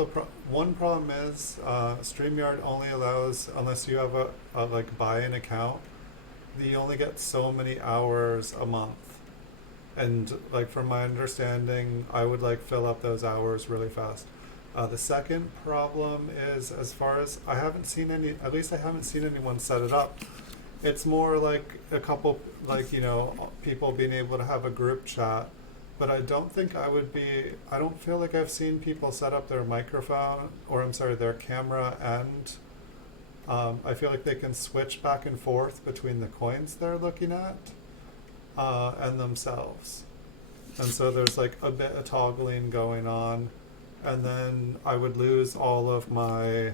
One problem is StreamYard only allows, unless you have a like buy-in account, you only get so many hours a month. And like from my understanding, I would like fill up those hours really fast. The second problem is, as far as I haven't seen any, at least I haven't seen anyone set it up. It's more like a couple, like, people being able to have a group chat. But I don't think I don't feel like I've seen people set up their microphone, or I'm sorry, their camera, and I feel like they can switch back and forth between the coins they're looking at and themselves. And so there's like a bit of toggling going on, and then I would lose all of my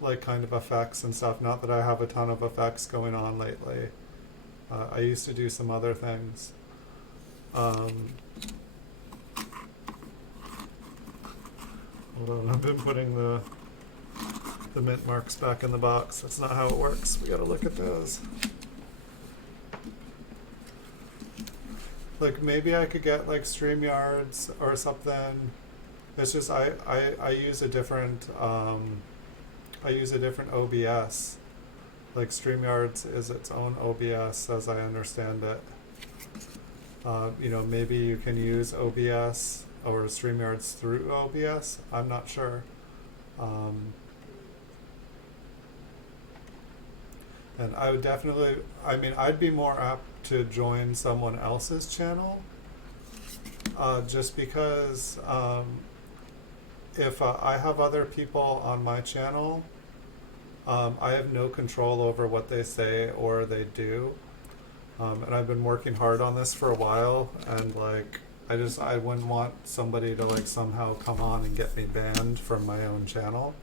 like kind of effects and stuff. Not that I have a ton of effects going on lately. I used to do some other things. Hold on, I've been putting the mint marks back in the box. That's not how it works. We gotta look at those. Like maybe I could get like StreamYards or something. It's just I use a different OBS. Like StreamYards is its own OBS as I understand it. Maybe you can use OBS or StreamYards through OBS. I'm not sure. And I would definitely, I'd be more apt to join someone else's channel, just because if I have other people on my channel, I have no control over what they say or they do. And I've been working hard on this for a while, and like I wouldn't want somebody to like somehow come on and get me banned from my own channel.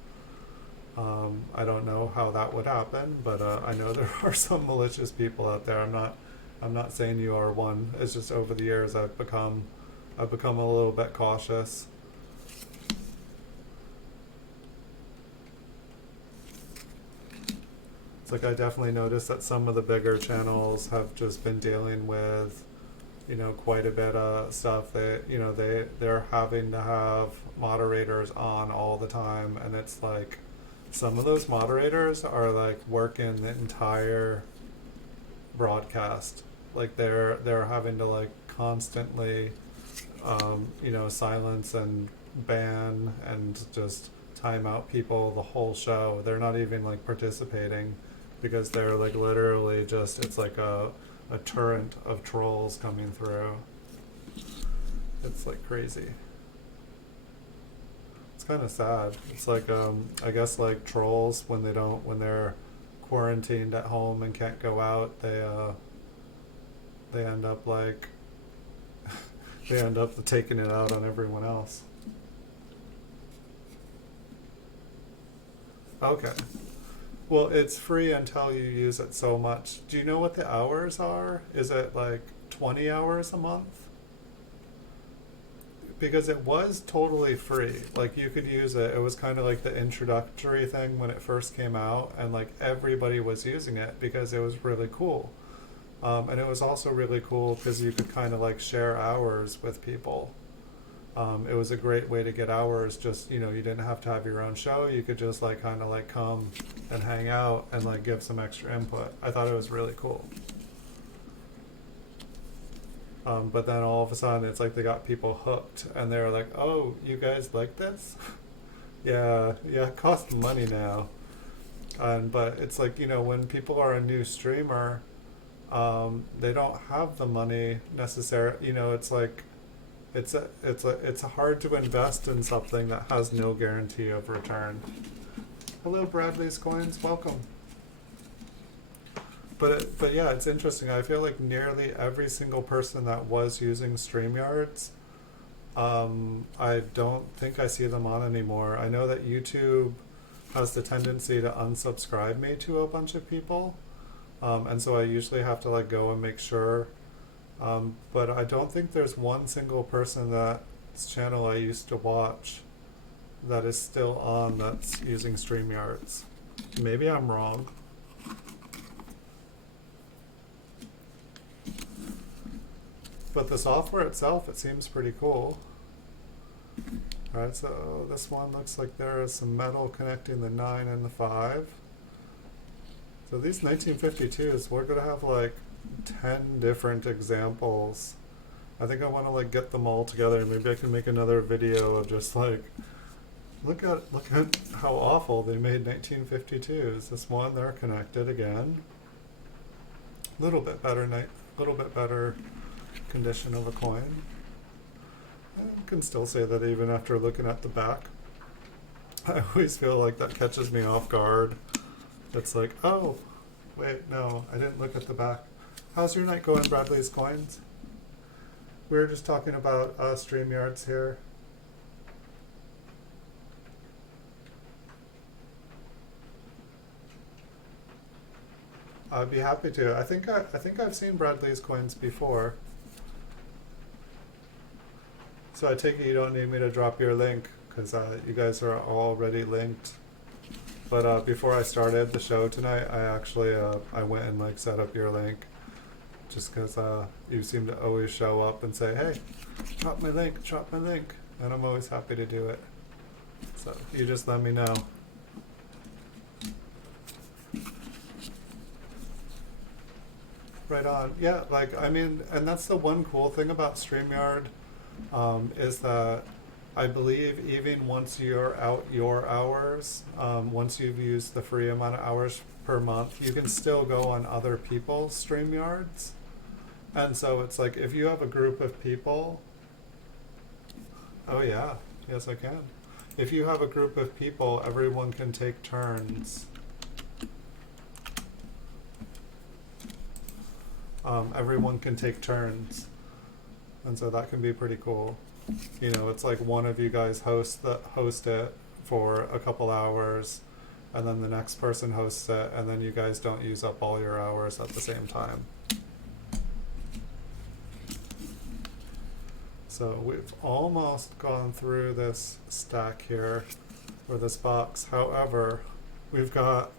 I don't know how that would happen, but I know there are some malicious people out there. I'm not saying you are one. It's just over the years I've become a little bit cautious. It's like I definitely noticed that some of the bigger channels have just been dealing with, quite a bit of stuff. They're having to have moderators on all the time, and it's like some of those moderators are like working the entire broadcast. Like they're having to like constantly, silence and ban and just time out people the whole show. They're not even like participating, because they're like literally just, it's like a torrent of trolls coming through. It's like crazy. It's kind of sad. It's like I guess like trolls, when they're quarantined at home and can't go out, they end up like they end up taking it out on everyone else. Okay. Well, it's free until you use it so much. Do you know what the hours are? Is it like 20 hours a month? Because it was totally free. Like you could use it. It was kind of like the introductory thing when it first came out, and like everybody was using it because it was really cool. And it was also really cool because you could kind of like share hours with people. It was a great way to get hours. Just, you didn't have to have your own show. You could just like kind of like come and hang out and like give some extra input. I thought it was really cool. But then all of a sudden it's like they got people hooked, and they're like, oh, you guys like this? yeah, it costs money now. But it's like, when people are a new streamer, they don't have the money necessarily. It's like, it's hard to invest in something that has no guarantee of return. Hello, Bradley's Coins, welcome. But yeah, it's interesting. I feel like nearly every single person that was using StreamYards, I don't think I see them on anymore. I know that YouTube has the tendency to unsubscribe me to a bunch of people. And so I usually have to like go and make sure. But I don't think there's one single person that's channel I used to watch that is still on that's using StreamYards. Maybe I'm wrong. But the software itself, it seems pretty cool. Alright, so this one looks like there is some metal connecting the 9 and the 5. So these 1952s, we're going to have like 10 different examples. I think I want to like get them all together. Maybe I can make another video of just like, look at how awful they made 1952s. This one, they're connected again. Little bit better condition of a coin. I can still say that even after looking at the back. I always feel like that catches me off guard. It's like, oh, wait, no, I didn't look at the back. How's your night going, Bradley's Coins? We were just talking about StreamYards here. I'd be happy to. I think I've seen Bradley's Coins before. So I take it you don't need me to drop your link, because you guys are already linked. But before I started the show tonight, I actually I went and like set up your link, just because you seem to always show up and say, hey, drop my link, and I'm always happy to do it. So you just let me know. Right on. Yeah, like, I mean, and that's the one cool thing about StreamYard, is that I believe even once you're out your hours, once you've used the free amount of hours per month, you can still go on other people's StreamYards. And so it's like, if you have a group of people, oh yeah, yes I can. If you have a group of people, everyone can take turns. Everyone can take turns. And so that can be pretty cool. You know, it's like one of you guys host it for a couple hours, and then the next person hosts it, and then you guys don't use up all your hours at the same time. So we've almost gone through this stack here, or this box. However, we've got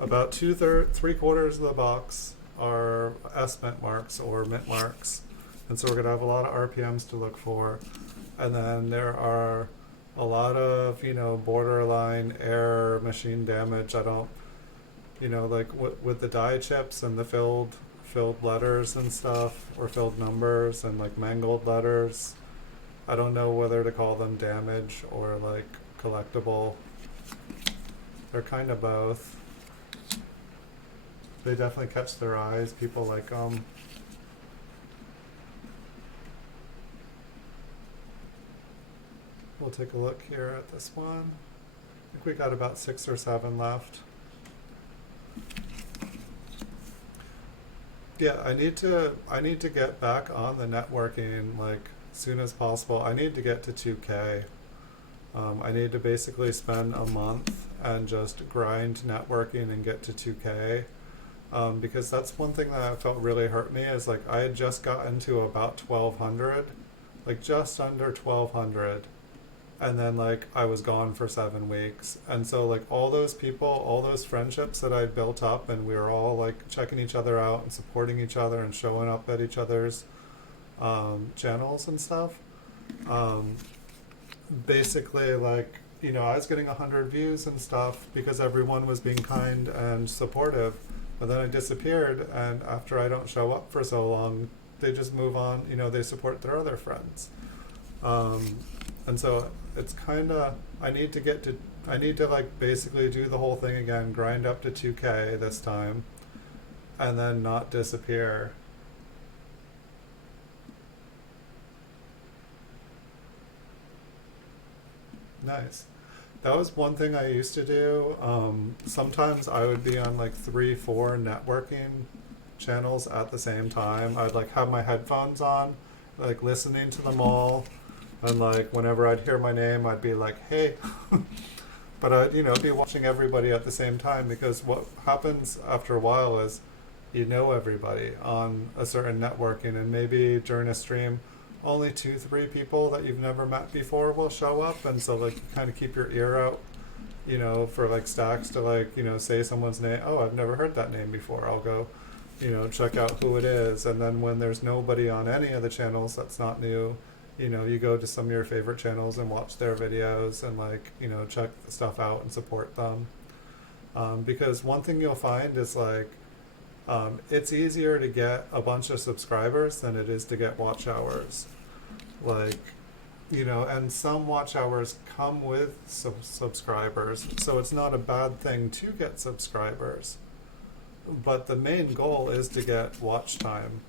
about 3/4 of the box are S-mint marks or mint marks. And so we're going to have a lot of RPMs to look for. And then there are a lot of, you know, borderline error, machine damage. I don't, you know, like with the die chips and the filled letters and stuff, or filled numbers and like mangled letters, I don't know whether to call them damage or like collectible. They're kind of both. They definitely catch their eyes. People like them. We'll take a look here at this one. I think we got about 6 or 7 left. Yeah, I need to get back on the networking like soon as possible. I need to get to 2K. I need to basically spend a month and just grind networking and get to 2K. Because that's one thing that I felt really hurt me, is like I had just gotten to about 1200, like just under 1200, and then like I was gone for 7 weeks. And so like all those people, all those friendships that I'd built up, and we were all like checking each other out and supporting each other and showing up at each other's channels and stuff, basically like, you know, I was getting 100 views and stuff because everyone was being kind and supportive. But then I disappeared, and after I don't show up for so long, they just move on, you know, they support their other friends. And so it's kind of, I need to like basically do the whole thing again, grind up to 2K this time, and then not disappear. Nice. That was one thing I used to do. Sometimes I would be on like 3-4 networking channels at the same time. I'd like have my headphones on, like listening to them all, and like whenever I'd hear my name, I'd be like, hey. But I'd, you know, be watching everybody at the same time, because what happens after a while is you know everybody on a certain networking, and maybe during a stream only 2-3 people that you've never met before will show up, and so like you kind of keep your ear out, you know, for like stacks to like, you know, say someone's name. Oh, I've never heard that name before. I'll go, you know, check out who it is. And then when there's nobody on any of the channels that's not new, you know, you go to some of your favorite channels and watch their videos and like, you know, check the stuff out and support them. Because one thing you'll find is like, it's easier to get a bunch of subscribers than it is to get watch hours. Like, you know, and some watch hours come with subscribers, so it's not a bad thing to get subscribers. But the main goal is to get watch time,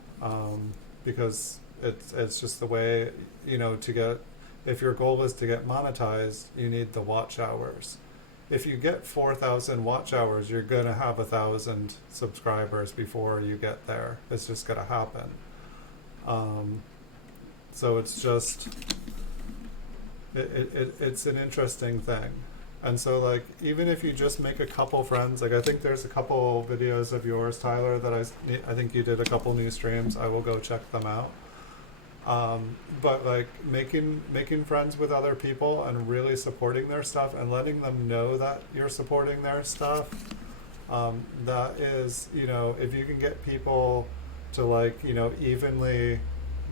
because it's just the way, you know, to get, if your goal is to get monetized, you need the watch hours. If you get 4,000 watch hours, you're gonna have 1,000 subscribers before you get there. It's just gonna happen. So it's just, it's an interesting thing. And so like, even if you just make a couple friends, like I think there's a couple videos of yours, Tyler, that I think you did a couple new streams. I will go check them out. But like making friends with other people and really supporting their stuff and letting them know that you're supporting their stuff, that is, you know, if you can get people to like, you know, evenly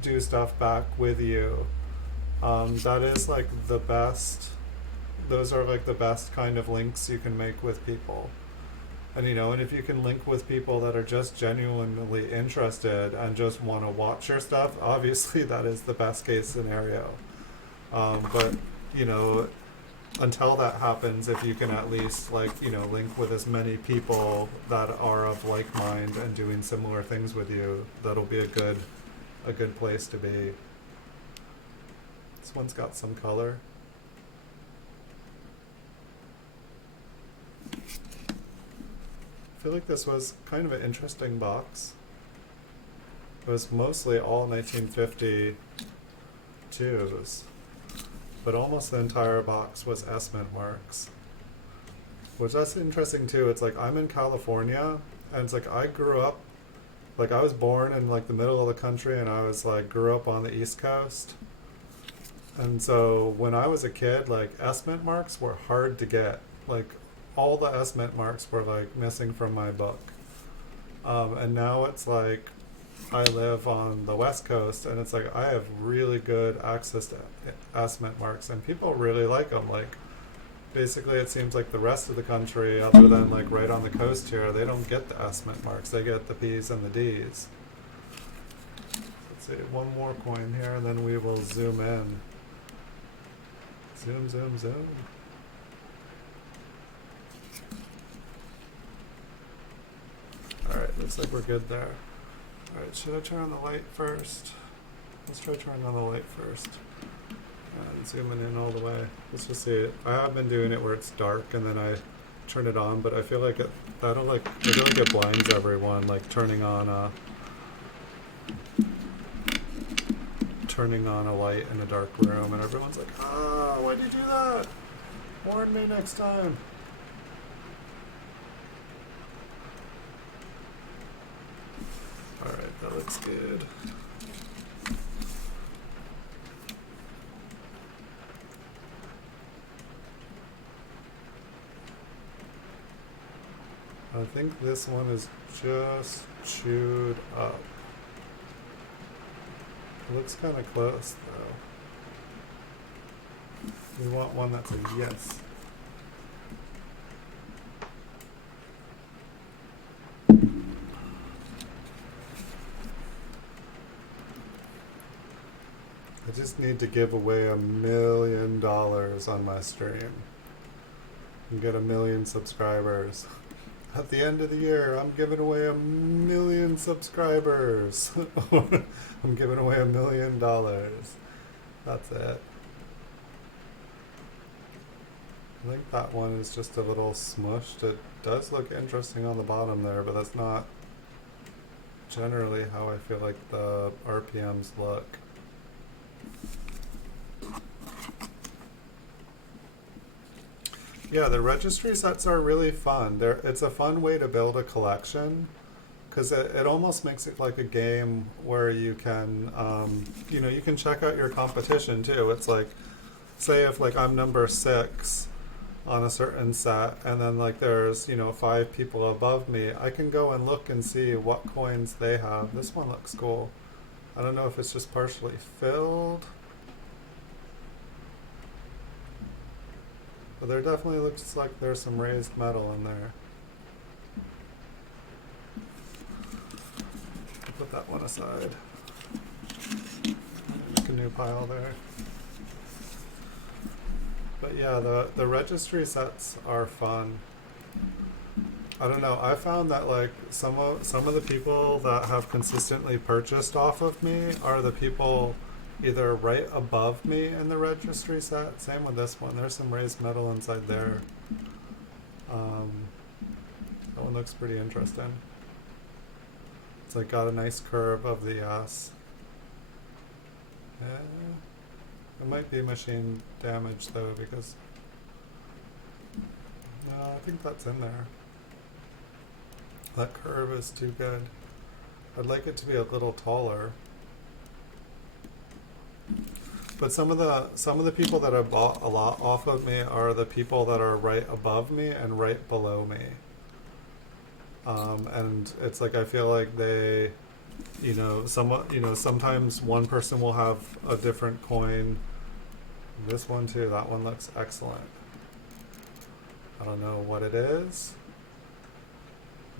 do stuff back with you, that is like the best. Those are like the best kind of links you can make with people. And you know, and if you can link with people that are just genuinely interested and just want to watch your stuff, obviously that is the best case scenario. But you know, until that happens, if you can at least like, you know, link with as many people that are of like mind and doing similar things with you, that'll be a good place to be. This one's got some color. I feel like this was kind of an interesting box. It was mostly all 1952s, but almost the entire box was S-Mint marks, which that's interesting too. It's like I'm in California, and it's like I grew up, like I was born in like the middle of the country, and I was like grew up on the East Coast. And so when I was a kid, like S-Mint marks were hard to get. Like all the S-Mint marks were like missing from my book. And now it's like I live on the West Coast, and it's like I have really good access to S-Mint marks, and people really like them. Like basically it seems like the rest of the country, other than like right on the coast here, they don't get the S-Mint marks. They get the P's and the D's. Let's see, one more coin here, and then we will zoom in. Zoom, zoom, zoom. Alright, looks like we're good there. Alright, should I turn on the light first? Let's try turning on the light first. And zooming in all the way. Let's just see it. I have been doing it where it's dark and then I turn it on, but I feel like I feel like it blinds everyone, like turning on a light in a dark room, and everyone's like, ah, why'd you do that? Warn me next time. Alright, that looks good. I think this one is just chewed up. It looks kind of close, though. We want one that's a yes. I just need to give away $1 million on my stream and get 1 million subscribers. At the end of the year, I'm giving away 1 million subscribers. I'm giving away $1 million. That's it. I think that one is just a little smushed. It does look interesting on the bottom there, but that's not generally how I feel like the RPMs look. Yeah, the registry sets are really fun. It's a fun way to build a collection. because it almost makes it like a game where you can, you can check out your competition too. It's like, say if like I'm number 6 on a certain set, and then like there's 5 people above me, I can go and look and see what coins they have. This one looks cool. I don't know if it's just partially filled, but there definitely looks like there's some raised metal in there. I'll put that one aside. Make a new pile there. But yeah, the registry sets are fun. I don't know. I found that like some of the people that have consistently purchased off of me are the people either right above me in the registry set. Same with this one. There's some raised metal inside there. That one looks pretty interesting. It's like got a nice curve of the S. It might be machine damage though, because no, I think that's in there. That curve is too good. I'd like it to be a little taller. But some of the people that have bought a lot off of me are the people that are right above me and right below me. And it's like I feel like they, sometimes one person will have a different coin. This one too, that one looks excellent. I don't know what it is,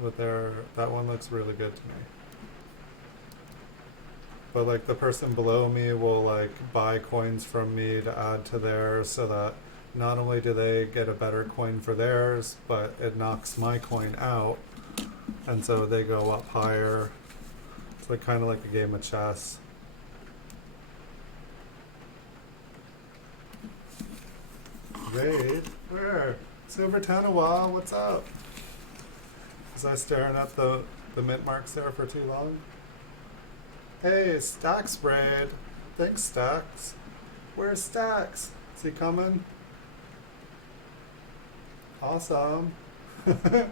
but that one looks really good to me. But like the person below me will like buy coins from me to add to theirs, so that not only do they get a better coin for theirs, but it knocks my coin out, and so they go up higher. It's like kind of like a game of chess. Raid? Where? Silver Tanawa, what's up? Was I staring at the mint marks there for too long? Hey, Stacks Raid. Thanks, Stacks. Where's Stacks? Is he coming? Awesome. I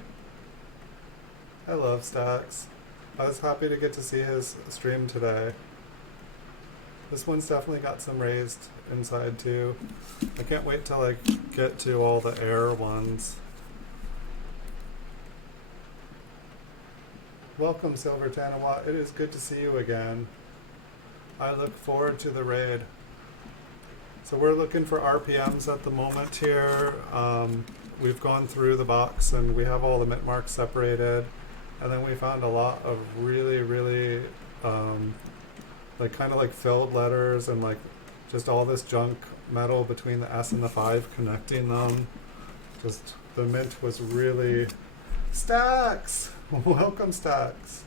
love Stacks. I was happy to get to see his stream today. This one's definitely got some raised inside too. I can't wait till I get to all the air ones. Welcome, Silver Tanawa. It is good to see you again. I look forward to the raid. So we're looking for RPMs at the moment here. We've gone through the box and we have all the mint marks separated. And then we found a lot of really, really like kind of like filled letters and like just all this junk metal between the S and the 5 connecting them. Just the mint was really... Stacks! Welcome, Stacks.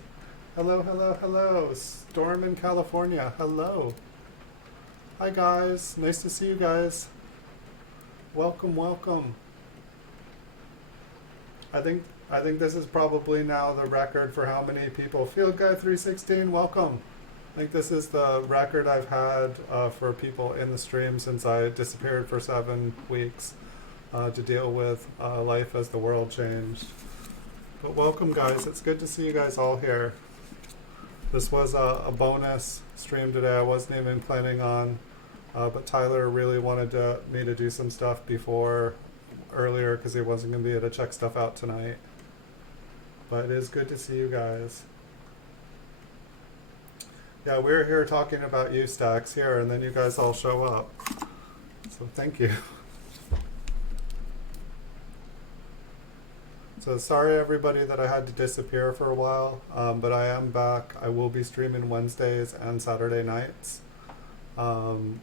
Hello, hello, hello. Storm in California. Hello. Hi guys. Nice to see you guys. Welcome, welcome. I think this is probably now the record for how many people. Field Guy 316, welcome. I think this is the record I've had for people in the stream since I disappeared for 7 weeks to deal with life as the world changed. But welcome, guys. It's good to see you guys all here. This was a bonus stream today. I wasn't even planning on, but Tyler really wanted me to do some stuff earlier because he wasn't going to be able to check stuff out tonight. But it is good to see you guys. Yeah, we're here talking about you, Stacks, here, and then you guys all show up. So thank you. So sorry everybody that I had to disappear for a while, but I am back. I will be streaming Wednesdays and Saturday nights. And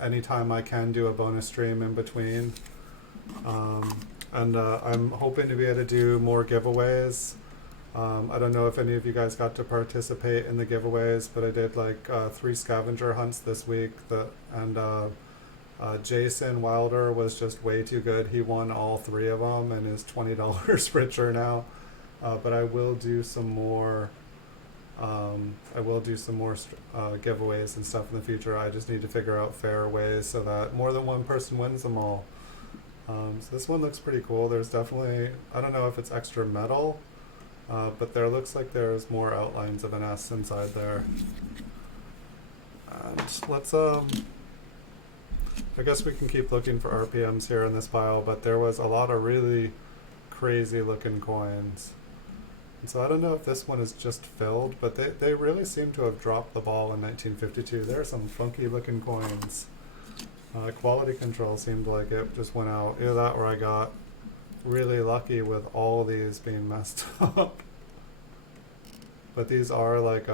anytime I can do a bonus stream in between. And I'm hoping to be able to do more giveaways. I don't know if any of you guys got to participate in the giveaways, but I did like 3 scavenger hunts this week. Jason Wilder was just way too good. He won all 3 of them and is $20 richer now. But I will do some more. Giveaways and stuff in the future. I just need to figure out fair ways so that more than one person wins them all. So this one looks pretty cool. There's definitely, I don't know if it's extra metal but there looks like there's more outlines of an S inside there. And let's, I guess we can keep looking for RPMs here in this pile, but there was a lot of really crazy looking coins. And so I don't know if this one is just filled, but they really seem to have dropped the ball in 1952. There are some funky looking coins. Quality control seemed like it just went out. Either that or I got really lucky with all these being messed up. But these are like,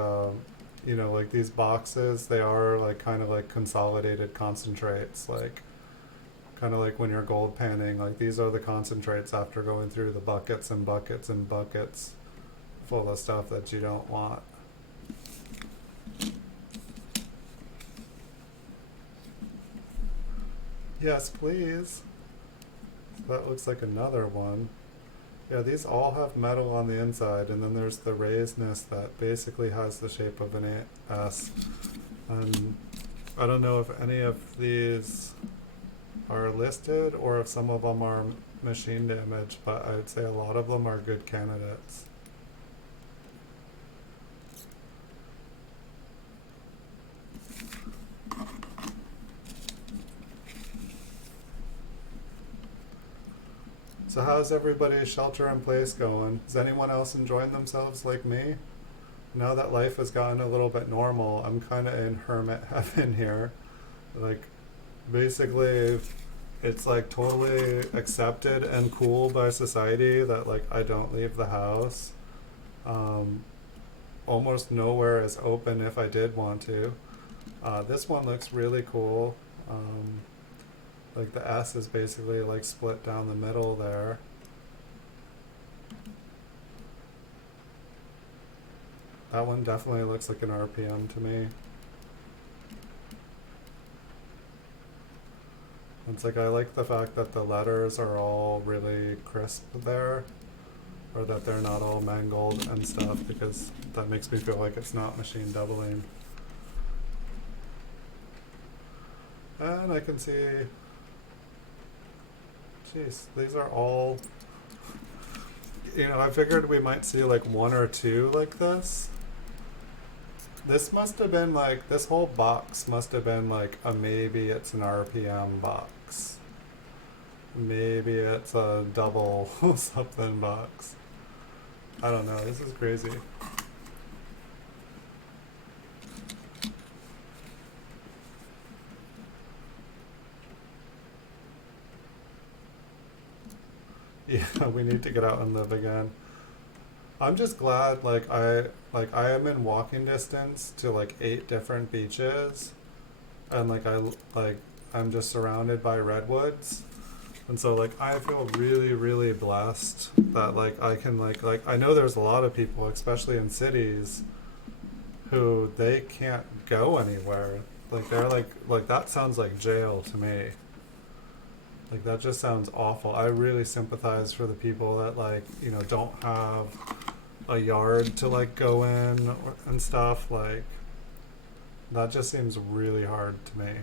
you know, like these boxes, they are like kind of like consolidated concentrates, like kind of like when you're gold panning, like these are the concentrates after going through the buckets and buckets and buckets full of stuff that you don't want. Yes, please. That looks like another one. Yeah, these all have metal on the inside, and then there's the raisedness that basically has the shape of an S. And I don't know if any of these are listed or if some of them are machine damage, but I would say a lot of them are good candidates. So how's everybody's shelter in place going? Is anyone else enjoying themselves like me? Now that life has gotten a little bit normal, I'm kind of in hermit heaven here. Like, basically, it's like totally accepted and cool by society that like I don't leave the house. Almost nowhere is open if I did want to. This one looks really cool. Like the S is basically like split down the middle there. That one definitely looks like an RPM to me. It's like I like the fact that the letters are all really crisp there, or that they're not all mangled and stuff, because that makes me feel like it's not machine doubling. And I can see, jeez, these are all, you know, I figured we might see like one or two like this. This must have been like, this whole box must have been like a maybe it's an RPM box. Maybe it's a double something box. I don't know, this is crazy. Yeah, we need to get out and live again. I'm just glad I am in walking distance to like 8 different beaches, and I'm just surrounded by redwoods. And so like I feel really, really blessed that like I can like I know there's a lot of people, especially in cities, who they can't go anywhere. Like they're like that sounds like jail to me. Like that just sounds awful. I really sympathize for the people that like, you know, don't have a yard to like go in and stuff. Like that just seems really hard to me.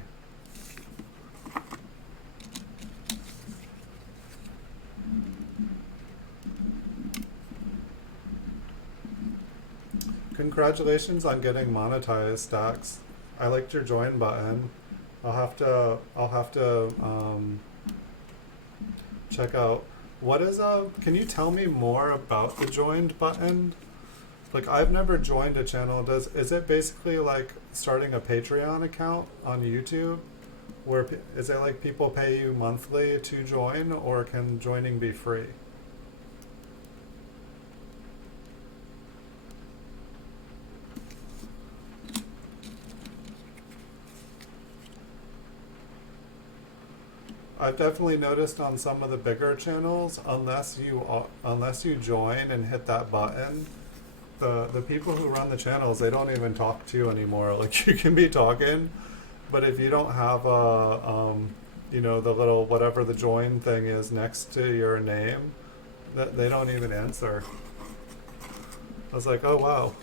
Congratulations on getting monetized, Stacks. I liked your join button. I'll have to check out what is can you tell me more about the joined button? Like I've never joined a channel. Is it basically like starting a Patreon account on YouTube, where is it like people pay you monthly to join, or can joining be free? I've definitely noticed on some of the bigger channels, unless you join and hit that button, the people who run the channels, they don't even talk to you anymore. Like you can be talking, but if you don't have a you know, the little whatever the join thing is next to your name, that they don't even answer. I was like, oh wow.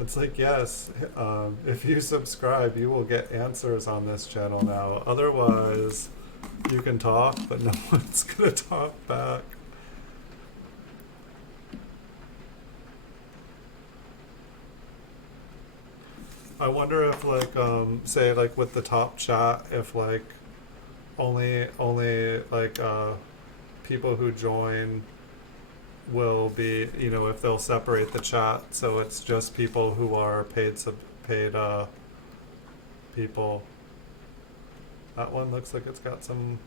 It's like, yes, if you subscribe, you will get answers on this channel now. Otherwise, you can talk, but no one's going to talk back. I wonder if like say like with the top chat, if like only like people who join will be, you know, if they'll separate the chat so it's just people who are paid people. That one looks like it's got some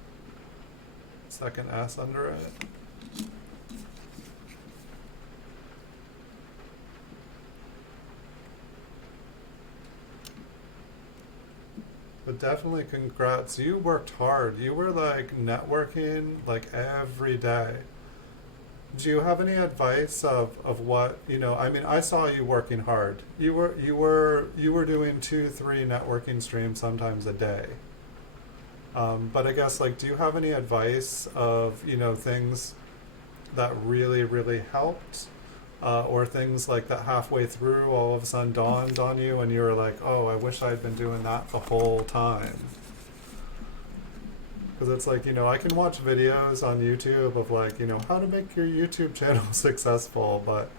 second S under it. But definitely congrats. You worked hard. You were like networking like every day. Do you have any advice of what, you know, I mean, I saw you working hard. You were doing 2, 3 networking streams sometimes a day. But I guess like, do you have any advice of, you know, things that really, really helped? Or things like that halfway through all of a sudden dawned on you and you were like, oh, I wish I'd been doing that the whole time. Because it's like, you know, I can watch videos on YouTube of like, you know, how to make your YouTube channel successful, but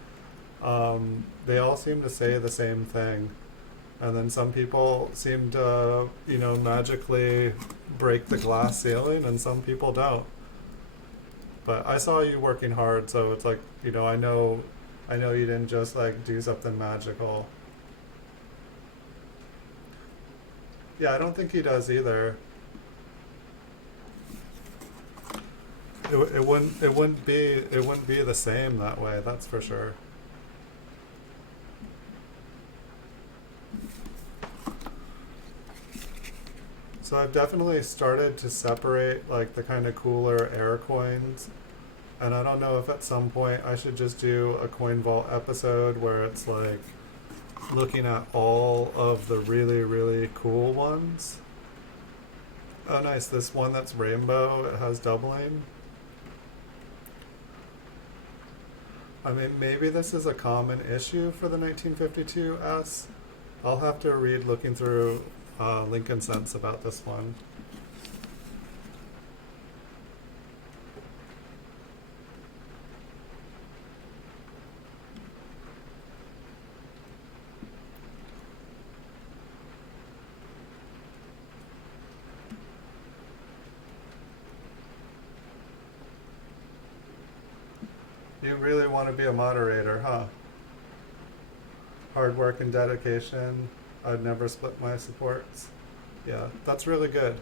they all seem to say the same thing. And then some people seem to, you know, magically break the glass ceiling and some people don't. But I saw you working hard, so it's like, you know, I know you didn't just like do something magical. Yeah, I don't think he does either. It wouldn't be the same that way, that's for sure. So I've definitely started to separate like the kind of cooler air coins. And I don't know if at some point I should just do a Coin Vault episode where it's like looking at all of the really, really cool ones. Oh nice, this one that's rainbow, it has doubling. I mean, maybe this is a common issue for the 1952S. I'll have to read looking through Lincoln Sense about this one. You really want to be a moderator, huh? Hard work and dedication. I'd never split my supports. Yeah, that's really good.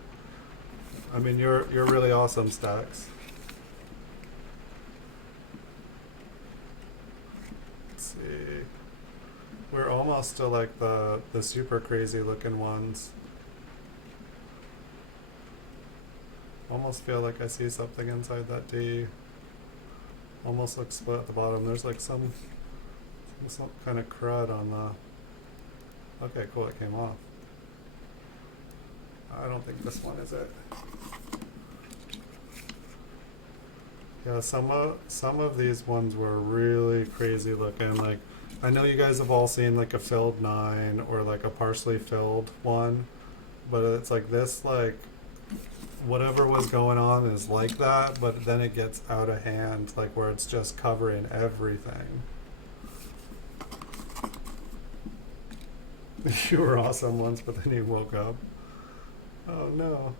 I mean, you're really awesome, Stacks. Let's see. We're almost to like the super crazy looking ones. Almost feel like I see something inside that D. Almost looks split at the bottom. There's like some kind of crud on the... Okay, cool, it came off. I don't think this one is it. Yeah, some of these ones were really crazy looking. Like, I know you guys have all seen like a filled 9 or like a partially filled one, but it's like this, like whatever was going on is like that, but then it gets out of hand, like where it's just covering everything. You were awesome once, but then you woke up. Oh no.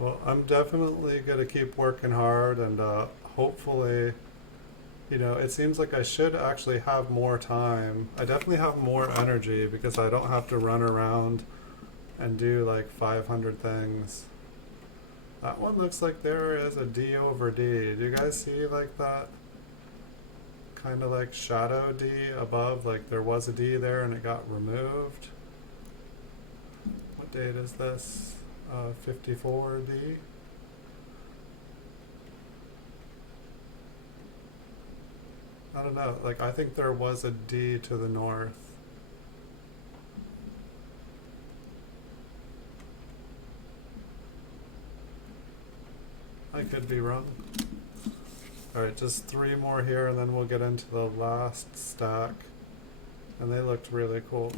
Well, I'm definitely going to keep working hard and hopefully, you know, it seems like I should actually have more time. I definitely have more energy because I don't have to run around and do like 500 things. That one looks like there is a D over D. Do you guys see like that kind of like shadow D above? Like there was a D there and it got removed. What date is this? 54D. I don't know, like I think there was a D to the north. I could be wrong. Alright, just 3 more here and then we'll get into the last stack. And they looked really cool.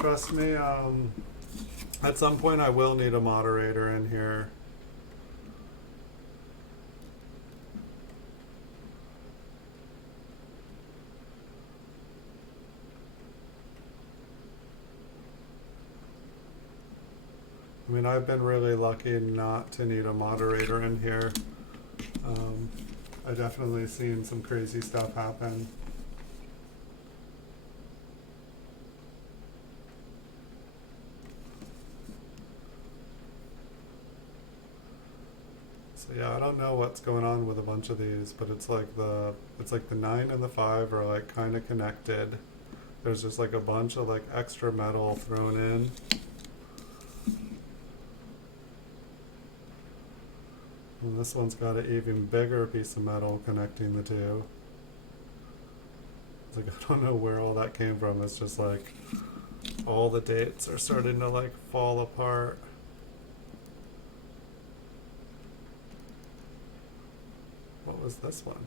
Trust me, at some point I will need a moderator in here. I mean, I've been really lucky not to need a moderator in here. I definitely seen some crazy stuff happen. So yeah, I don't know what's going on with a bunch of these, but it's like the 9 and the 5 are like kind of connected. There's just like a bunch of like extra metal thrown in. And this one's got an even bigger piece of metal connecting the two. It's like, I don't know where all that came from. It's just like all the dates are starting to like fall apart. What was this one?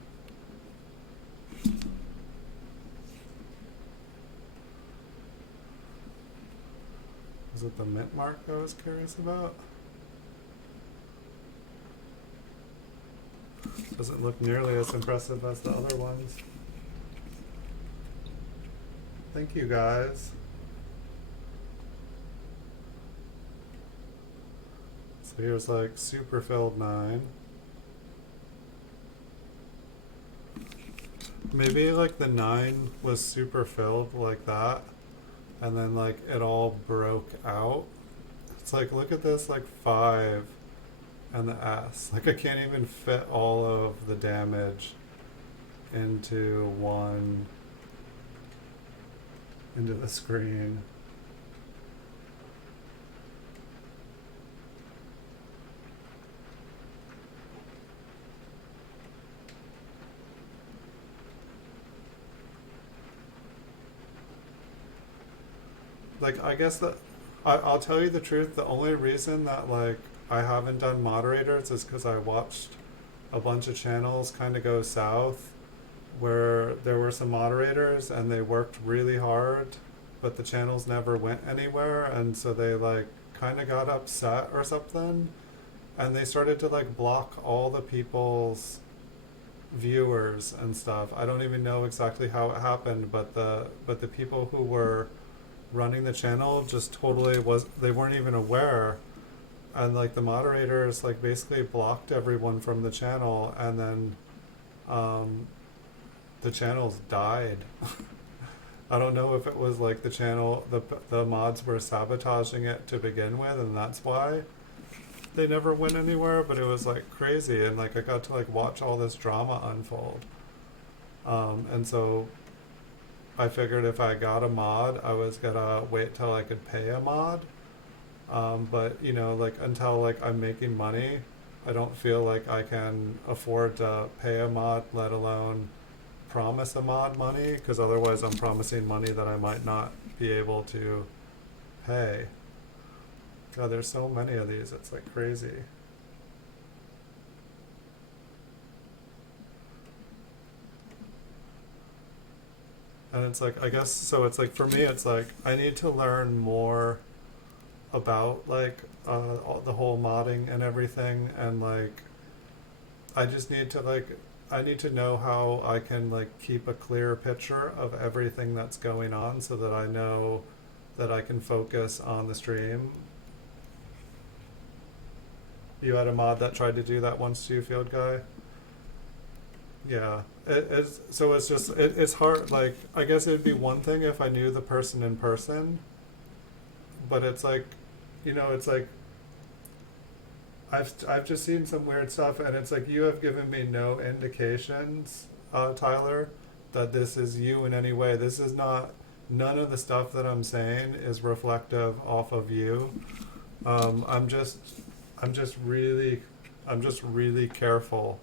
Was it the mint mark I was curious about? Doesn't look nearly as impressive as the other ones. Thank you guys. So here's like super filled 9. Maybe like the 9 was super filled like that, and then like it all broke out. It's like, look at this, like 5 and the S. Like I can't even fit all of the damage into the screen. Like, I guess that I'll tell you the truth, the only reason that like I haven't done moderators is because I watched a bunch of channels kind of go south where there were some moderators and they worked really hard, but the channels never went anywhere, and so they like kind of got upset or something, and they started to like block all the people's viewers and stuff. I don't even know exactly how it happened, but the people who were running the channel just totally they weren't even aware, and like the moderators like basically blocked everyone from the channel, and then the channels died. I don't know if it was like the mods were sabotaging it to begin with, and that's why they never went anywhere, but it was like crazy, and like I got to like watch all this drama unfold. And so I figured if I got a mod, I was gonna wait till I could pay a mod. But you know, like until like I'm making money, I don't feel like I can afford to pay a mod, let alone promise a mod money, because otherwise I'm promising money that I might not be able to pay. God, there's so many of these, it's like crazy. And it's like, I guess, so it's like, for me, it's like, I need to learn more about like the whole modding and everything, and like, I just need to like, I need to know how I can like keep a clear picture of everything that's going on so that I know that I can focus on the stream. You had a mod that tried to do that once too, Field Guy? Yeah, it's so it's just it's hard. Like, I guess it'd be one thing if I knew the person in person, but it's like, you know, it's like I've just seen some weird stuff, and it's like, you have given me no indications, Tyler, that this is you in any way. This is not. None of the stuff that I'm saying is reflective off of you. I'm just really careful.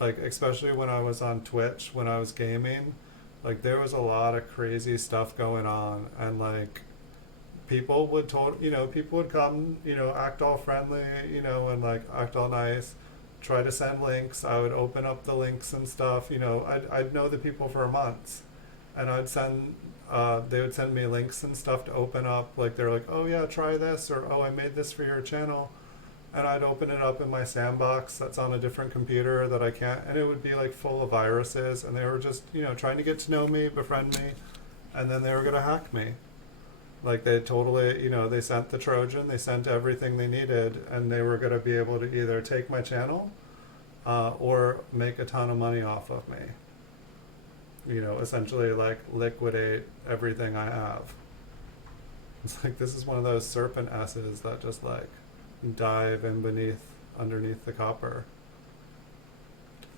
Like, especially when I was on Twitch, when I was gaming, like there was a lot of crazy stuff going on, and like people would people would come, act all friendly, and like act all nice, try to send links. I would open up the links and stuff. I'd know the people for months, and they would send me links and stuff to open up. Like they're like, oh yeah, try this, or oh, I made this for your channel, and I'd open it up in my sandbox that's on a different computer that I can't, and it would be like full of viruses, and they were just trying to get to know me, befriend me, and then they were gonna hack me. Like they totally, they sent the Trojan, they sent everything they needed, and they were gonna be able to either take my channel, or make a ton of money off of me. Essentially like liquidate everything I have. It's like this is one of those serpent S's that just like dive in underneath the copper.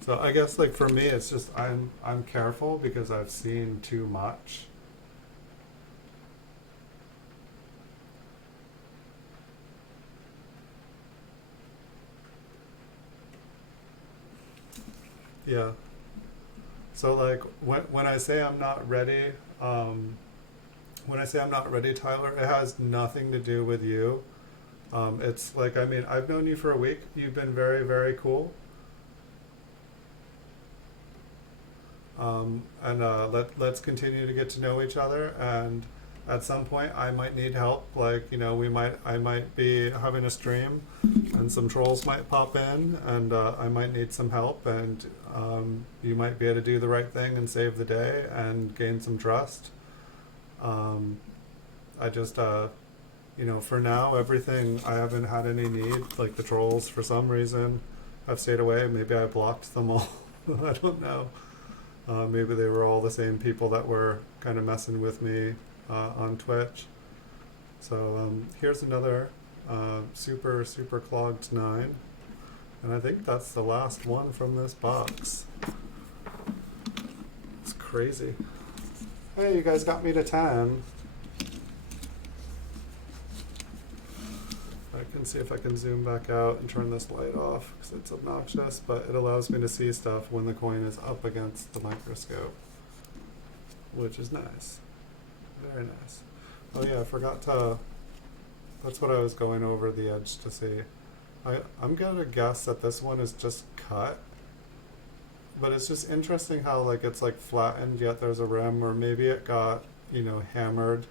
So I guess like for me it's just I'm careful because I've seen too much. Yeah. So like when I say I'm not ready, Tyler, it has nothing to do with you. It's like, I mean, I've known you for a week. You've been very, very cool. And let's continue to get to know each other. And at some point, I might need help. Like, I might be having a stream, and some trolls might pop in, and I might need some help. And you might be able to do the right thing and save the day and gain some trust. I just, for now, everything, I haven't had any need. Like the trolls, for some reason, have stayed away. Maybe I blocked them all. I don't know. Maybe they were all the same people that were kind of messing with me on Twitch. So here's another super, super clogged 9. And I think that's the last one from this box. It's crazy. Hey, you guys got me to 10. I can see if I can zoom back out and turn this light off because it's obnoxious, but it allows me to see stuff when the coin is up against the microscope, which is nice. Very nice. Oh yeah, I forgot to, that's what I was going over the edge to see. I'm gonna guess that this one is just cut, but it's just interesting how like it's like flattened yet there's a rim, or maybe it got, hammered.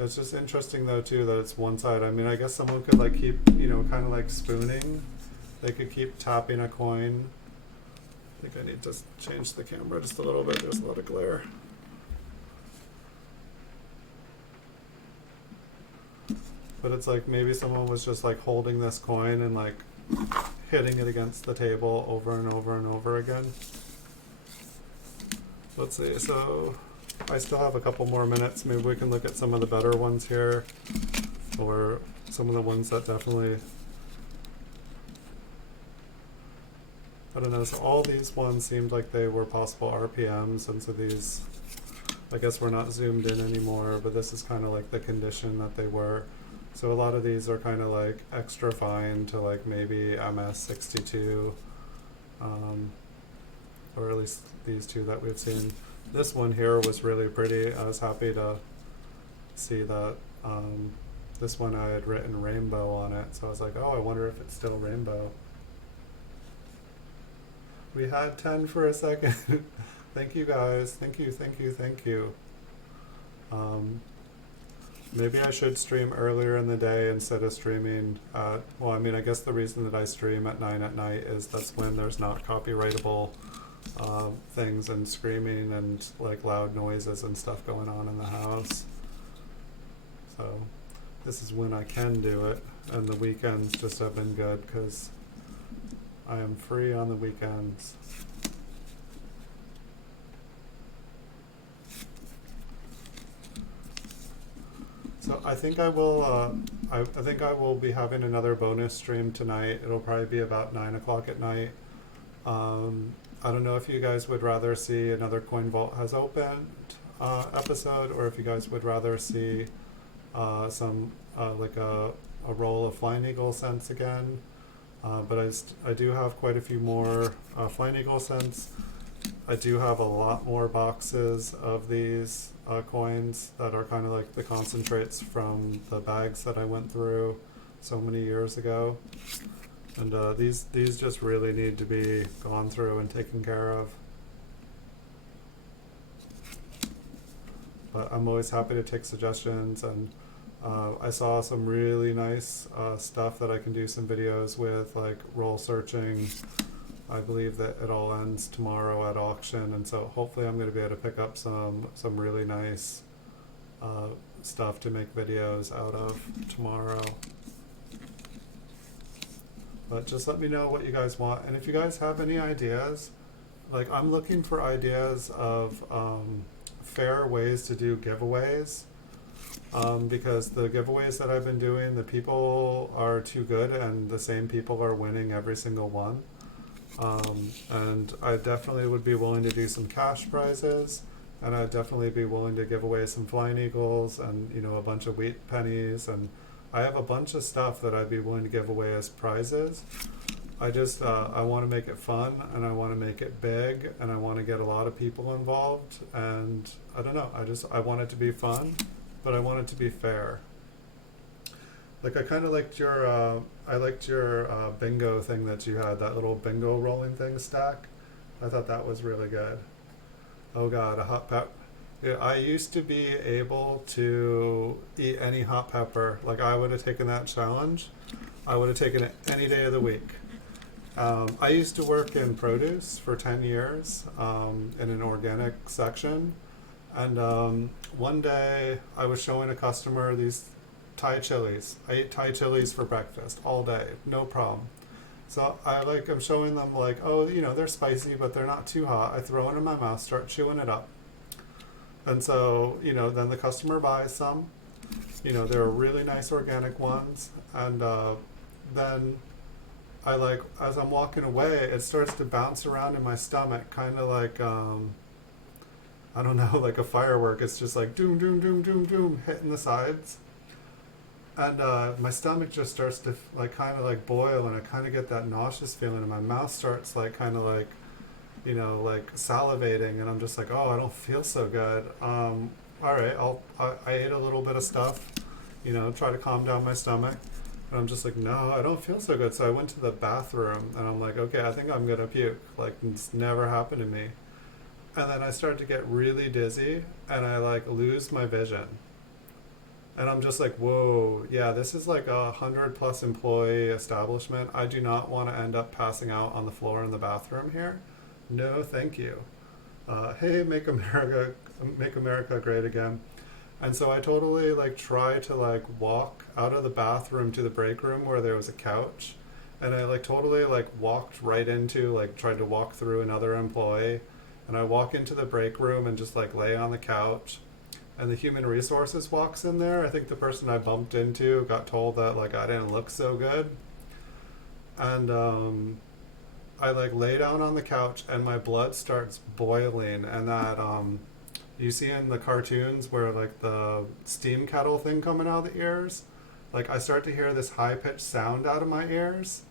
It's just interesting though too that it's one side. I mean, I guess someone could like keep, kind of like spooning. They could keep tapping a coin. I think I need to change the camera just a little bit. There's a lot of glare. But it's like maybe someone was just like holding this coin and like hitting it against the table over and over and over again. Let's see, so I still have a couple more minutes. Maybe we can look at some of the better ones here, or some of the ones that definitely, I don't know, so all these ones seemed like they were possible RPMs, and so these, I guess we're not zoomed in anymore, but this is kind of like the condition that they were. So a lot of these are kind of like extra fine to like maybe MS62, or at least these two that we've seen. This one here was really pretty. I was happy to see that this one I had written rainbow on it, so I was like, oh, I wonder if it's still rainbow. We had 10 for a second. Thank you guys. Thank you, thank you, thank you. Maybe I should stream earlier in the day instead of streaming at, well, I mean, I guess the reason that I stream at 9 at night is that's when there's not copyrightable things and screaming and like loud noises and stuff going on in the house. So this is when I can do it, and the weekends just have been good because I am free on the weekends. So I think I will. I think I will be having another bonus stream tonight. It'll probably be about 9 o'clock at night. I don't know if you guys would rather see another Coin Vault Has Opened episode, or if you guys would rather see some like a roll of Flying Eagle cents again. But I do have quite a few more Flying Eagle cents. I do have a lot more boxes of these coins that are kind of like the concentrates from the bags that I went through so many years ago. And these just really need to be gone through and taken care of. but I'm always happy to take suggestions. And I saw some really nice stuff that I can do some videos with, like role searching. I believe that it all ends tomorrow at auction, and so hopefully I'm going to be able to pick up some really nice stuff to make videos out of tomorrow. But just let me know what you guys want, and if you guys have any ideas, like I'm looking for ideas of fair ways to do giveaways, because the giveaways that I've been doing, the people are too good and the same people are winning every single one. And I definitely would be willing to do some cash prizes, and I'd definitely be willing to give away some Flying Eagles and, you know, a bunch of wheat pennies, and I have a bunch of stuff that I'd be willing to give away as prizes. I just, I want to make it fun, and I want to make it big, and I want to get a lot of people involved, and I don't know, I want it to be fun, but I want it to be fair. Like I kind of liked your, bingo thing that you had, that little bingo rolling thing stack. I thought that was really good. Oh God, a hot pepper. Yeah, I used to be able to eat any hot pepper. Like I would have taken that challenge. I would have taken it any day of the week. I used to work in produce for 10 years in an organic section. And one day I was showing a customer these Thai chilies. I ate Thai chilies for breakfast all day, no problem. So I'm showing them like, oh, you know, they're spicy, but they're not too hot. I throw it in my mouth, start chewing it up. And so, you know, then the customer buys some. You know, they're really nice organic ones. And then as I'm walking away, it starts to bounce around in my stomach, kind of like, I don't know, like a firework. It's just like doom, doom, doom, doom, doom, hitting the sides. And my stomach just starts to kind of boil, and I kind of get that nauseous feeling, and my mouth starts kind of you know, salivating, and I'm just like, oh, I don't feel so good. All right, I ate a little bit of stuff, you know, try to calm down my stomach, and I'm just like, no, I don't feel so good. So I went to the bathroom, and I'm like, okay, I think I'm gonna puke. Like, it's never happened to me. And then I start to get really dizzy, and I lose my vision. And I'm just like, whoa, yeah, this is like a 100+ employee establishment. I do not want to end up passing out on the floor in the bathroom here. No, thank you. Hey, make America great again. And so I totally try to walk out of the bathroom to the break room where there was a couch. And I totally walked right into, tried to walk through another employee. And I walk into the break room and just lay on the couch. And the human resources walks in there. I think the person I bumped into got told that I didn't look so good. And I lay down on the couch, and my blood starts boiling, and that you see in the cartoons where the steam kettle thing coming out of the ears, I start to hear this high-pitched sound out of my ears.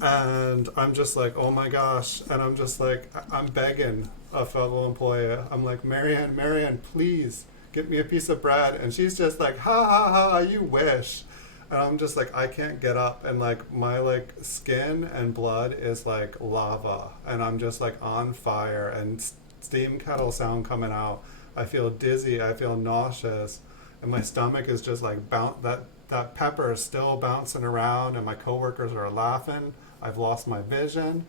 And I'm just like, oh my gosh. And I'm just I'm begging a fellow employee. I'm like, Marianne, please get me a piece of bread. And she's just like, ha ha ha, you wish. And I'm just I can't get up. And my skin and blood is lava. And I'm just on fire, and steam kettle sound coming out. I feel dizzy. I feel nauseous. And my stomach is just that pepper is still bouncing around, and my coworkers are laughing. I've lost my vision.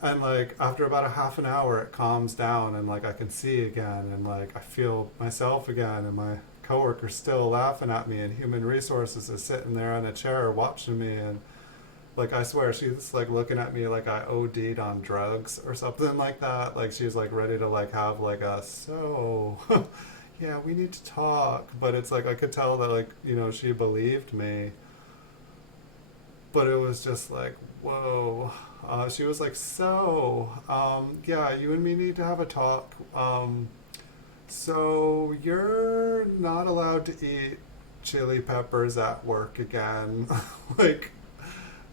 And after about a half an hour, it calms down, and I can see again, and I feel myself again, and my coworker's still laughing at me, and human resources is sitting there in a chair watching me, and I swear she's looking at me like I OD'd on drugs or something like that. She's ready to have a so yeah, we need to talk. But it's I could tell that you know, she believed me. But it was just whoa. She was so, yeah, you and me need to have a talk. So you're not allowed to eat chili peppers at work again.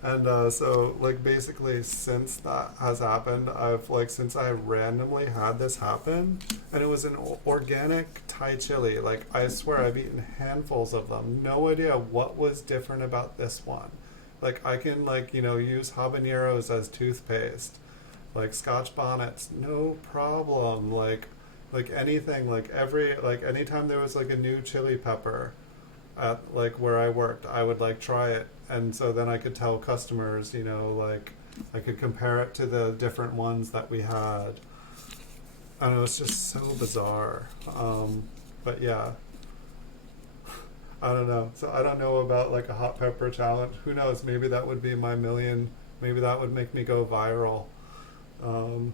And so basically since that has happened, I've since I randomly had this happen, and it was an organic Thai chili. I swear I've eaten handfuls of them. No idea what was different about this one. I can you know, use habaneros as toothpaste, Scotch bonnets, no problem. Like anything, like anytime there was like a new chili pepper at like where I worked, I would like try it, and so then I could tell customers, like I could compare it to the different ones that we had. I don't know, it's just so bizarre. But yeah, I don't know. So I don't know about like a hot pepper challenge. Who knows? Maybe that would be my million. Maybe that would make me go viral. Um,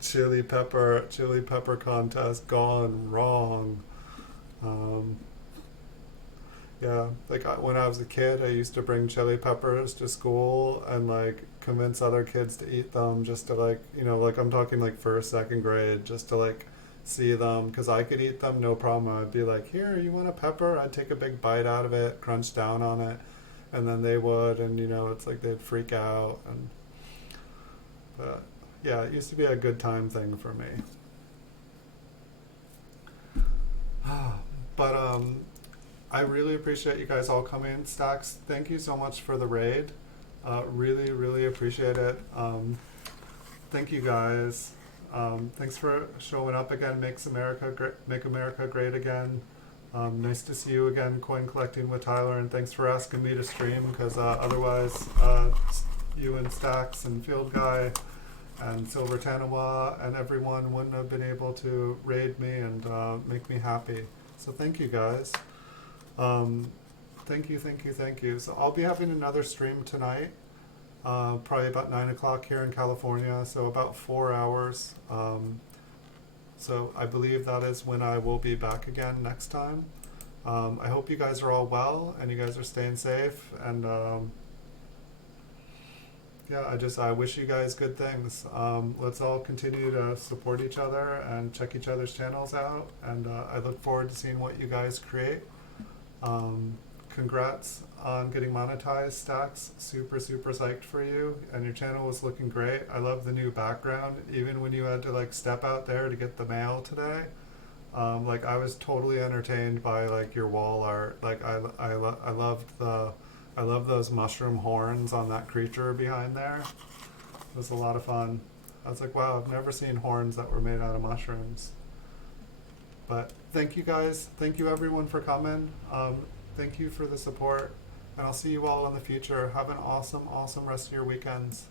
chili pepper contest gone wrong. Um, yeah, like when I was a kid, I used to bring chili peppers to school and like convince other kids to eat them just to like, like I'm talking like first, second grade, just to like see them because I could eat them no problem. I'd be like, here, you want a pepper? I'd take a big bite out of it, crunch down on it, and then they would, and it's like they'd freak out. And but yeah, it used to be a good time thing for me. But I really appreciate you guys all coming. Stacks, thank you so much for the raid. Really, really appreciate it. Thank you guys. Thanks for showing up again. Make America great again. Nice to see you again, coin collecting with Tyler, and thanks for asking me to stream because otherwise, you and Stacks and Field Guy and Silver Tanawa and everyone wouldn't have been able to raid me and make me happy. So thank you guys. Thank you, thank you, thank you. So I'll be having another stream tonight, probably about 9 o'clock here in California, so about 4 hours. So I believe that is when I will be back again next time. I hope you guys are all well and you guys are staying safe. And yeah, I wish you guys good things. Let's all continue to support each other and check each other's channels out. And I look forward to seeing what you guys create. Congrats on getting monetized, Stacks. Super, super psyched for you. And your channel was looking great. I love the new background. Even when you had to like step out there to get the mail today, like I was totally entertained by like your wall art. Like I love those mushroom horns on that creature behind there. It was a lot of fun. I was like, wow, I've never seen horns that were made out of mushrooms. But thank you guys. Thank you everyone for coming. Thank you for the support. And I'll see you all in the future. Have an awesome, awesome rest of your weekends.